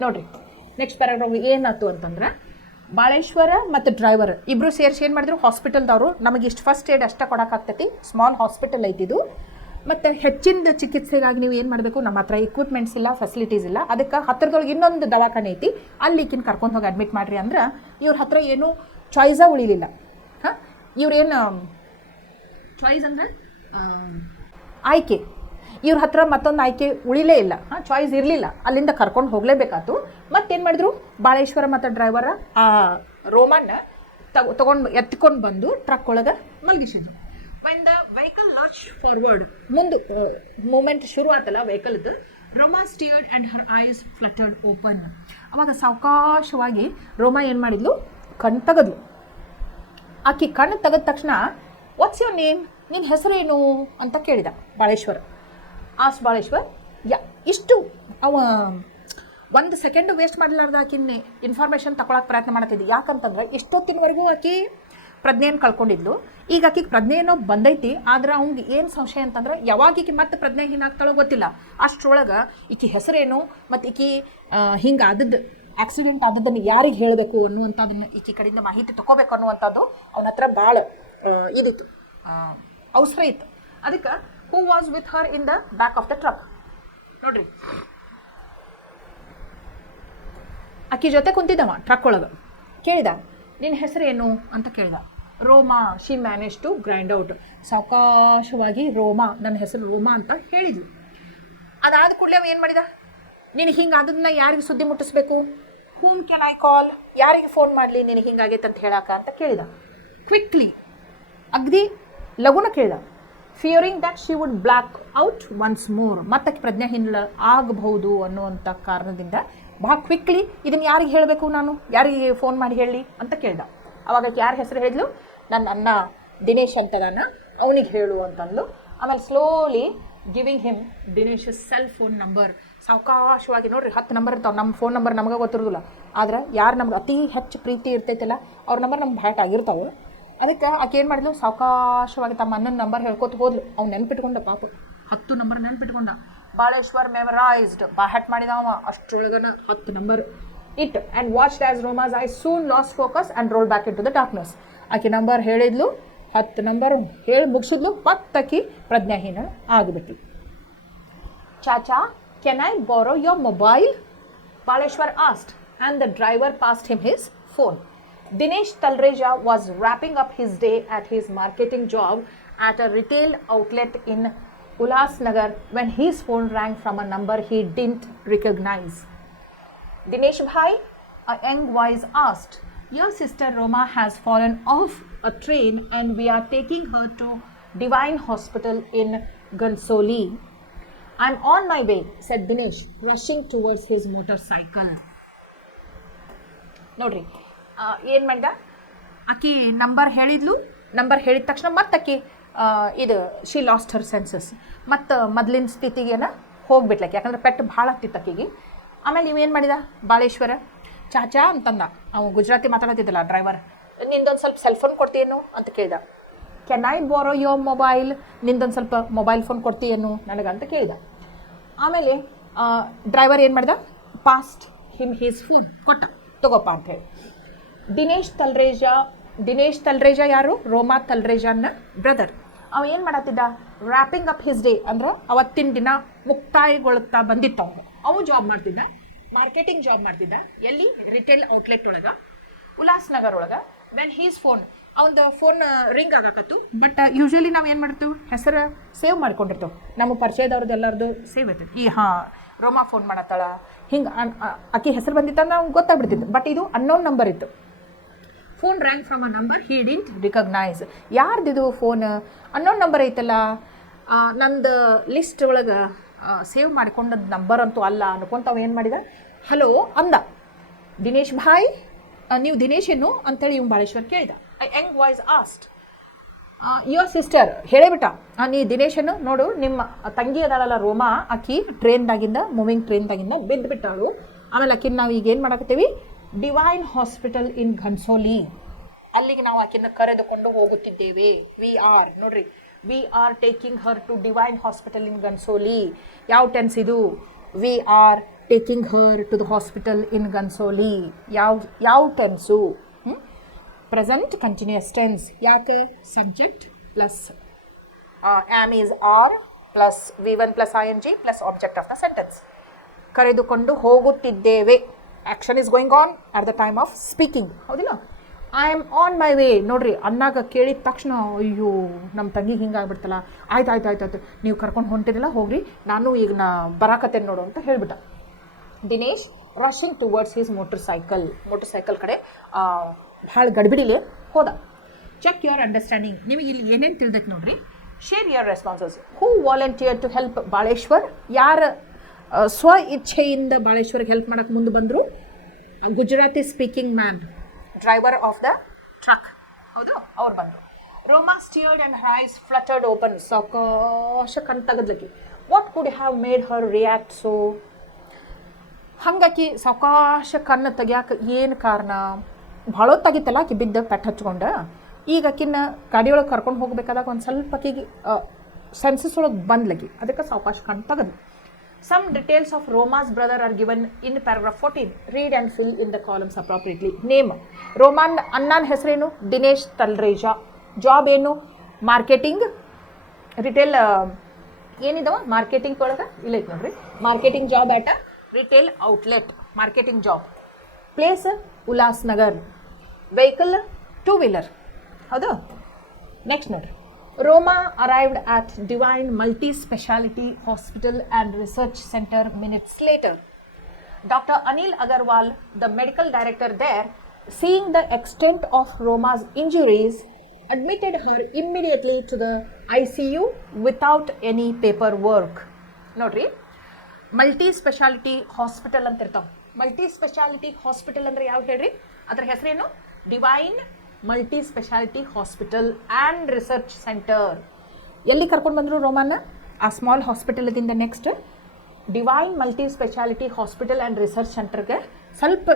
ನೋಡ್ರಿ, next paragraph ಏನಾಯ್ತು ಅಂತಂದ್ರೆ, ಬಾಳೇಶ್ವರ ಮತ್ತು driver ಇಬ್ಬರು ಸೇರಿಸಿ ಏನು ಮಾಡಿದ್ರು? ಹಾಸ್ಪಿಟಲ್ದವರು ನಮಗೆ ಇಷ್ಟು ಫಸ್ಟ್ ಏಡ್ ಅಷ್ಟೇ ಕೊಡೋಕ್ಕಾಗ್ತೈತಿ, ಸ್ಮಾಲ್ ಹಾಸ್ಪಿಟಲ್ ಐತಿದು, ಮತ್ತು ಹೆಚ್ಚಿನ ಚಿಕಿತ್ಸೆಗಾಗಿ ನೀವು ಏನು ಮಾಡಬೇಕು? ನಮ್ಮ ಹತ್ರ ಇಕ್ವಿಪ್ಮೆಂಟ್ಸ್ ಇಲ್ಲ, ಫೆಸಿಲಿಟೀಸ್ ಇಲ್ಲ, ಅದಕ್ಕೆ ಹತ್ತಿರದೊಳಗೆ ಇನ್ನೊಂದು ದವಾಖಾನೆ ಐತಿ, ಅಲ್ಲಿ ಈಕಿನ ಕರ್ಕೊಂಡು ಹೋಗಿ ಅಡ್ಮಿಟ್ ಮಾಡಿರಿ ಅಂದ್ರೆ ಇವ್ರ ಹತ್ರ ಏನೂ ಚಾಯ್ಸೇ ಉಳಿಲಿಲ್ಲ. ಹಾಂ, ಇವ್ರೇನು ಚಾಯ್ಸ್ ಅಂದರೆ ಆಯ್ಕೆ, ಇವ್ರ ಹತ್ರ ಮತ್ತೊಂದು ಆಯ್ಕೆ ಉಳಿಲೇ ಇಲ್ಲ. ಚಾಯ್ಸ್ ಇರಲಿಲ್ಲ, ಅಲ್ಲಿಂದ ಕರ್ಕೊಂಡು ಹೋಗಲೇಬೇಕಾಯ್ತು. ಮತ್ತೇನು ಮಾಡಿದ್ರು? ಬಾಳೇಶ್ವರ ಮತ್ತು ಡ್ರೈವರ ಆ ರೋಮನ್ನ ಎತ್ಕೊಂಡು ಬಂದು ಟ್ರಕ್ ಒಳಗೆ ಮಲಗಿಸಿದ್ರು. When the vehicle launch forward ಮುಂದೆ ಮೂಮೆಂಟ್ ಶುರು ಆತಲ್ಲ ವೆಹಿಕಲ್ದು. Roma stirred and her eyes fluttered open. ಅವಾಗ ಸಾವಕಾಶವಾಗಿ ರೋಮಾ ಏನು ಮಾಡಿದ್ಲು, ಕಣ್ಣು ತೆಗೆದ್ಲು. ಆಕೆ ಕಣ್ಣು ತೆಗೆದ ತಕ್ಷಣ ವಾಟ್ಸ್ ಯುವರ್ ನೇಮ್, ನಿನ್ನ ಹೆಸರೇನು ಅಂತ ಕೇಳಿದ ಬಾಳೇಶ್ವರ್. ಬಾಳೇಶ್ವರ್ ಇಷ್ಟು ಅವ ಒಂದು ಸೆಕೆಂಡ್ ವೇಸ್ಟ್ ಮಾಡಲಾರ್ದ ಆಕಿನ್ನೇ ಇನ್ಫಾರ್ಮೇಷನ್ ತಗೊಳಕ್ಕೆ ಪ್ರಯತ್ನ ಮಾಡ್ತಿದ್ದೆ. ಯಾಕಂತಂದ್ರೆ ಇಷ್ಟೊತ್ತಿನವರೆಗೂ ಆಕೆ ಪ್ರಜ್ಞೆಯನ್ನು ಕಳ್ಕೊಂಡಿದ್ಲು. ಈಗ ಆಕೆಗೆ ಪ್ರಜ್ಞೆ ಏನೋ ಬಂದೈತಿ, ಆದ್ರೆ ಅವ್ನಿಗೆ ಏನು ಸಂಶಯ ಅಂತಂದ್ರೆ ಯಾವಾಗ ಈಕೆ ಮತ್ತೆ ಪ್ರಜ್ಞೆ ಹೀನಾಗ್ತಾಳೋ ಗೊತ್ತಿಲ್ಲ. ಅಷ್ಟರೊಳಗೆ ಈಕೆ ಹೆಸರೇನು ಮತ್ತು ಈಕೆ ಹಿಂಗೆ ಆದದ್ದು ಆಕ್ಸಿಡೆಂಟ್ ಆದದ್ದನ್ನು ಯಾರಿಗೆ ಹೇಳಬೇಕು ಅನ್ನುವಂಥದ್ದನ್ನು ಈಕೆ ಕಡೆಯಿಂದ ಮಾಹಿತಿ ತೊಗೋಬೇಕು ಅನ್ನುವಂಥದ್ದು ಅವನ ಹತ್ರ ಭಾಳ ಇದಿತ್ತು, ಅವಸರ ಇತ್ತು. ಅದಕ್ಕೆ who was with her in the back of the truck. ನೋಡ್ರಿ, ಆಕೆ ಜೊತೆ ಕುಂತಿದ್ದವ ಟ್ರಕ್ ಒಳಗೆ. ಕೇಳಿದ, ನಿನ್ನ ಹೆಸರೇನು ಅಂತ ಕೇಳಿದ. Roma. She manage to grind out. ಸಾವಕಾಶವಾಗಿ ರೋಮಾ, ನನ್ನ ಹೆಸರು ರೋಮಾ ಅಂತ ಹೇಳಿದ್ಲು. ಅದಾದ ಕೂಡಲೇ ಅವ ಏನು ಮಾಡಿದ, ನಿನಗೆ ಹಿಂಗೆ ಅದನ್ನ ಯಾರಿಗೆ ಸುದ್ದಿ ಮುಟ್ಟಿಸ್ಬೇಕು, ಹೂಮ್ ಕ್ಯಾನ್ ಐ ಕಾಲ್, ಯಾರಿಗೆ ಫೋನ್ ಮಾಡಲಿ ನಿನಗೆ ಹಿಂಗಾಗೈತೆ ಅಂತ ಹೇಳಾಕ ಅಂತ ಕೇಳಿದ. ಕ್ವಿಕ್ಲಿ, ಅಗ್ದಿ ಲಘುನ ಕೇಳಿದ. Fearing that she would black out once more, ಮತ್ತಕ್ಕೆ ಪ್ರಜ್ಞಾಹೀನ ಆಗಬಹುದು ಅನ್ನುವಂಥ ಕಾರಣದಿಂದ ಭಾಳ ಕ್ವಿಕ್ಲಿ ಇದನ್ನು ಯಾರಿಗೆ ಹೇಳಬೇಕು, ನಾನು ಯಾರಿಗೆ ಫೋನ್ ಮಾಡಿ ಹೇಳಿ ಅಂತ ಕೇಳ್ದ. ಅವಾಗ ಯಾರ ಹೆಸರು ಹೇಳಿದ್ಲು, ನನ್ನ ಅಣ್ಣ ದಿನೇಶ್ ಅಂತದಾನ, ಅವನಿಗೆ ಹೇಳು ಅಂತಂದ್ಲು. ಆಮೇಲೆ slowly giving him Dinesh cell phone number. ಸಾವಕಾಶವಾಗಿ ನೋಡ್ರಿ, 10 ನಂಬರ್ ಇರ್ತಾವೆ. ನಮ್ಮ ಫೋನ್ ನಂಬರ್ ನಮಗೆ ಗೊತ್ತಿರೋದಿಲ್ಲ, ಆದ್ರೆ ಯಾರು ನಮ್ಗೆ ಅತಿ ಹೆಚ್ಚು ಪ್ರೀತಿ ಇರ್ತೈತಲ್ಲ ಅವ್ರ ನಂಬರ್ ನಮ್ಗೆ ಭ್ಯಾಟ್ ಆಗಿರ್ತಾವೆ. ಅದಕ್ಕೆ ಆಕೆ ಏನು ಮಾಡಿದ್ಲು, ಸಾವಕಾಶವಾಗಿ ತಮ್ಮ ಅಣ್ಣನ ನಂಬರ್ ಹೇಳ್ಕೊತ ಹೋದ್ಲು. ಅವ್ನು ನೆನ್ಪಿಟ್ಕೊಂಡ, ಪಾಪ 10 ನಂಬರ್ ನೆನ್ಪಿಟ್ಕೊಂಡ. ಬಾಳೇಶ್ವರ್ ಮೆಮರೈಸ್ಡ್, ಬಾಹಟ್ ಮಾಡಿದ ಅವ ಅಷ್ಟರೊಳಗನ 10 number it. And watched as Roma's eye soon lost focus and roll back into the darkness. ಆಕೆ ನಂಬರ್ ಹೇಳಿದ್ಲು, 10 ನಂಬರ್ ಹೇಳಿ ಮುಗಿಸಿದ್ಲು, ಮತ್ತಾಕಿ ಪ್ರಜ್ಞಾಹೀನ ಆಗಿಬಿಟ್ಲು. ಚಾಚಾ, can I borrow your mobile, Baleshwar asked, and the driver passed him his phone. Dinesh Talreja was wrapping up his day at his marketing job at a retail outlet in Ulhasnagar when his phone rang from a number he didn't recognize. Dinesh bhai, a young voice asked, your sister Roma has fallen off a train and we are taking her to Divine Hospital in Gansoli. I'm on my way, said Dinesh, rushing towards his motorcycle. Nodri. ಏನು ಮಾಡಿದ, ಆಕೆ number ಹೇಳಿದ್ಲು. Number ಹೇಳಿದ ತಕ್ಷಣ ಮತ್ತೆ ಆಕೆ ಇದು she lost her census, ಮತ್ತು ಮೊದಲಿನ ಸ್ಥಿತಿಗೇನ ಹೋಗ್ಬಿಟ್ಲಕ್ಕೆ, ಯಾಕಂದ್ರೆ ಪೆಟ್ಟು ಭಾಳ ಆಗ್ತಿತ್ತು ಆಕೆಗೆ. ಆಮೇಲೆ ಇವೇನು ಮಾಡಿದ ಬಾಳೇಶ್ವರ, ಚಾಚಾ ಅಂತಂದ. ಅವ ಗುಜರಾತಿ ಮಾತಾಡತ್ತಿದ್ದಲ್ಲ ಡ್ರೈವರ್, ನಿಂದೊಂದು ಸ್ವಲ್ಪ ಸೆಲ್ ಫೋನ್ ಕೊಡ್ತೀಯೇನು ಅಂತ ಕೇಳಿದ. Can I borrow your mobile, ನಿಂದೊಂದು ಸ್ವಲ್ಪ ಮೊಬೈಲ್ ಫೋನ್ ಕೊಡ್ತೀಯೇನು ನನಗಂತ ಕೇಳಿದ. ಆಮೇಲೆ ಡ್ರೈವರ್ ಏನು ಮಾಡಿದ, ಪಾಸ್ಟ್ ಹಿಮ್ ಹೀಸ್ ಫೋನ್, ಕೊಟ್ಟ, ತಗೋಪ್ಪ ಅಂಥೇಳಿ. ದಿನೇಶ್ ತಲ್ರೇಜಾ ಯಾರು, ರೋಮಾ ತಲ್ರೇಜಾನ್ನ ಬ್ರದರ್. ಅವ ಏನು ಮಾಡತ್ತಿದ್ದ, ರ್ಯಾಪಿಂಗ್ ಅಪ್ ಹಿಸ್ ಡೇ, ಅಂದ್ರೆ ಅವತ್ತಿನ ದಿನ ಮುಕ್ತಾಯಗೊಳ್ತಾ ಬಂದಿತ್ತು ಅವಾಗ. ಅವು ಜಾಬ್ ಮಾಡ್ತಿದ್ದ, ಮಾರ್ಕೆಟಿಂಗ್ ಜಾಬ್ ಮಾಡ್ತಿದ್ದ. ಎಲ್ಲಿ, ರಿಟೇಲ್ ಔಟ್ಲೆಟ್ ಒಳಗೆ, ಉಲ್ಲಾಸ್ನಗರ್ ಒಳಗೆ. ವೆನ್ ಹೀಸ್ ಫೋನ್, ಅವನದು ಫೋನ್ ರಿಂಗ್ ಆಗಾಕತ್ತು. ಬಟ್ ಯೂಶ್ವಲಿ ನಾವು ಏನು ಮಾಡ್ತೀವಿ, ಹೆಸರು ಸೇವ್ ಮಾಡ್ಕೊಂಡಿರ್ತೇವೆ, ನಮ್ಮ ಪರಿಚಯದವ್ರದ್ದು ಎಲ್ಲರದು ಸೇವ್ ಇರ್ತೈತೆ. ಈ ರೋಮಾ ಫೋನ್ ಮಾಡತ್ತಾಳ ಹಿಂಗೆ ಆಕೆ ಹೆಸರು ಬಂದಿತ್ತ ನಾವು ಗೊತ್ತಾಗ್ಬಿಡ್ತಿತ್ತು. ಬಟ್ ಇದು ಅನ್ನೋನ್ ನಂಬರ್ ಇತ್ತು. Phone rang from a number he didn't recognise. ಯಾರ್ದಿದು ಫೋನ್, ಅನ್ನೋನ್ ನಂಬರ್ ಐತಲ್ಲ, ನಂದು ಲಿಸ್ಟ್ ಒಳಗೆ ಸೇವ್ ಮಾಡ್ಕೊಂಡದ್ದು ನಂಬರ್ ಅಂತೂ ಅಲ್ಲ ಅನ್ಕೊಂತ ಅವ ಏನು ಮಾಡಿದ, ಹಲೋ ಅಂದ. ದಿನೇಶ್ ಭಾಯ್, ನೀವು ದಿನೇಶ್ ಏನು ಅಂತೇಳಿ ಇವ್ ಬಾಳೇಶ್ವರ್ ಕೇಳಿದ. A young voice asked, your sister ಹೇಳೇಬಿಟ್ಟ, ನೀ ದಿನೇಶನ್ನು ನೋಡು, ನಿಮ್ಮ ತಂಗಿ ಅದಾಳಲ್ಲ ರೋಮಾ, ಆಕಿ ಮೂವಿಂಗ್ ಟ್ರೈನ್ದಾಗಿಂದ ಬಿದ್ದಾಳು. ಆಮೇಲೆ ಆಕಿನ ನಾವು ಈಗ ಏನು ಮಾಡಕತ್ತೀವಿ, ಡಿವೈನ್ ಹಾಸ್ಪಿಟಲ್ ಇನ್ ಘನ್ಸೋಲಿ, ಅಲ್ಲಿಗೆ ನಾವು ಆಕಿನ ಕರೆದುಕೊಂಡು ಹೋಗುತ್ತಿದ್ದೇವೆ. ನೋಡ್ರಿ, we are taking her to Divine hospital in Ghansoli. ಯಾವ ಟೆನ್ಸ್ ಇದು, we are taking her to the hospital in Ghansoli. ಯಾವ ಟೆನ್ಸು, ಪ್ರೆಸೆಂಟ್ ಕಂಟಿನ್ಯೂಸ್ ಟೆನ್ಸ್. ಯಾಕೆ, subject plus am is are plus V1 plus ING plus object of the sentence. ಕರೆದುಕೊಂಡು ಹೋಗುತ್ತಿದ್ದೇವೆ, action is going on at the time of speaking, ಹೌದಿಲ್ಲ. I am on my way. ನೋಡ್ರಿ, ಅನ್ನಾಗ ಕೇಳಿದ ತಕ್ಷಣ ಅಯ್ಯೋ ನಮ್ಮ ತಂಗಿಗೆ ಹಿಂಗಾಗ್ಬಿಡ್ತಲ್ಲ, ಆಯ್ತು ನೀವು ಕರ್ಕೊಂಡು ಹೊಂಟಿರಲ್ಲ, ಹೋಗ್ರಿ, ನಾನು ಈಗ ಬರಾಕತ್ತೇನೆ ನೋಡು ಅಂತ ಹೇಳಿಬಿಟ್ಟ. Dinesh rushing towards his motorcycle ಕಡೆ ಭಾಳ ಗಡ್ಬಿಡಿಲೆ ಹೋದ. Check your understanding. ನಿಮಗೆ ಇಲ್ಲಿ ಏನೇನು ತಿಳಿದೈತೆ ನೋಡ್ರಿ. Share your responses. Who volunteered to help Baleshwar? ಯಾರು ಸ್ವ ಇಚ್ಛೆಯಿಂದ ಬಾಳೇಶ್ವರ್ಗೆ ಹೆಲ್ಪ್ ಮಾಡಕ್ಕೆ ಮುಂದೆ ಬಂದರು? Gujarati speaking man, driver of the truck, ಹೌದು, ಅವ್ರು ಬಂದರು. Roma stirred and her eyes fluttered open. ಸಾವಕಾಶ ಕಣ್ ತೆಗೆದ್ಲಕ್ಕಿ. What could have made her react so? ಹಂಗಾಕಿ ಸಾವಕಾಶ ಕಣ್ಣು ತೆಗಿಯಾಕೆ ಏನು ಕಾರಣ? ಭಾಳ ಹೊತ್ತಾಗಿತ್ತಲ್ಲ ಆಕಿ ಬಿದ್ದ ಪೆಟ್ಟು ಹಚ್ಕೊಂಡು. ಈಗ ಆಕಿನ ಗಾಡಿಯೊಳಗೆ ಕರ್ಕೊಂಡು ಹೋಗ್ಬೇಕಾದಾಗ ಒಂದು ಸ್ವಲ್ಪ ಆಕಿಗೆ ಸೆನ್ಸಸ್ ಒಳಗೆ ಬಂದ್ಲಕ್ಕಿ, ಅದಕ್ಕೆ ಸಾವಕಾಶ ಕಣ್ಣು ತೆಗೆದು. Some details of Roma's brother are given in paragraph 14. Read and fill in the columns appropriately. Name. ರೋಮಾನ್ ಅಣ್ಣನ ಹೆಸರೇನು? ದಿನೇಶ್ ತಲ್ರೇಜಾ. ಜಾಬ್ ಏನು? Marketing, retail. ಏನಿದಾವ ಮಾರ್ಕೆಟಿಂಗ್ ಒಳಗೆ? ಇಲ್ಲ ಐತೆ ನೋಡ್ರಿ, marketing job at retail outlet, marketing job. Place Ulhas Nagar. Vehicle two wheeler, ಹೌದು. ನೆಕ್ಸ್ಟ್ ನೋಡ್ರಿ. Roma arrived at Divine Multi-Speciality Hospital and Research Center minutes later. Dr. Anil Agarwal, the medical director there, seeing the extent of Roma's injuries, admitted her immediately to the ICU without any paperwork. Nodri, multi-speciality hospital ಅಂತ ಇರ್ತಾವ. multi-speciality hospital ಅಂದ್ರೆ ಯಾವ ಹೇಳ್ರಿ? ಅದರ ಹೆಸರೇನು? Divine multi speciality hospital and research centre. ಎಲ್ಲಿ ಕರ್ಕೊಂಡು ಬಂದರು ರೋಮಾನ? ಆ ಸ್ಮಾಲ್ ಹಾಸ್ಪಿಟಲದಿಂದ next Divine multi speciality hospital and research ಸೆಂಟರ್ಗೆ ಸ್ವಲ್ಪ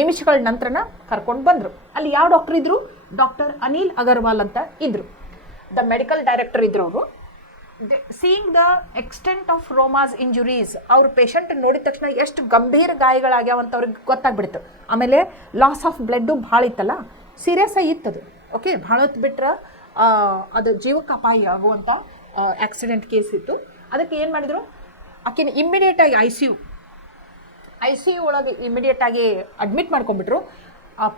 ನಿಮಿಷಗಳ ನಂತರನ ಕರ್ಕೊಂಡು ಬಂದರು. ಅಲ್ಲಿ ಯಾವ ಡಾಕ್ಟರ್ ಇದ್ದರು? ಡಾಕ್ಟರ್ ಅನಿಲ್ ಅಗರ್ವಾಲ್ ಅಂತ ಇದ್ದರು. ದ ಮೆಡಿಕಲ್ ಡೈರೆಕ್ಟರ್ ಇದ್ರು ಅವರು. Seeing the extent of ರೋಮಾಸ್ injuries, ಅವ್ರ ಪೇಷಂಟ್ ನೋಡಿದ ತಕ್ಷಣ ಎಷ್ಟು ಗಂಭೀರ ಗಾಯಗಳಾಗ್ಯಾವಂತ ಅವ್ರಿಗೆ ಗೊತ್ತಾಗ್ಬಿಡ್ತು. ಆಮೇಲೆ ಲಾಸ್ ಆಫ್ ಬ್ಲಡ್ಡು ಭಾಳ ಇತ್ತಲ್ಲ, ಸೀರಿಯಸ್ ಆಗಿ ಇತ್ತದು. ಓಕೆ, ಭಾಳ ಹೊತ್ತು ಬಿಟ್ರೆ ಅದು ಜೀವಕ್ಕೆ ಅಪಾಯ ಆಗುವಂಥ ಆಕ್ಸಿಡೆಂಟ್ ಕೇಸ್ ಇತ್ತು. ಅದಕ್ಕೆ ಏನು ಮಾಡಿದರು? ಆಕಿನ ಇಮ್ಮಿಡಿಯೇಟಾಗಿ ಐ ಸಿ ಯು ಒಳಗೆ ಇಮಿಡಿಯೇಟಾಗಿ ಅಡ್ಮಿಟ್ ಮಾಡ್ಕೊಂಡ್ಬಿಟ್ರು.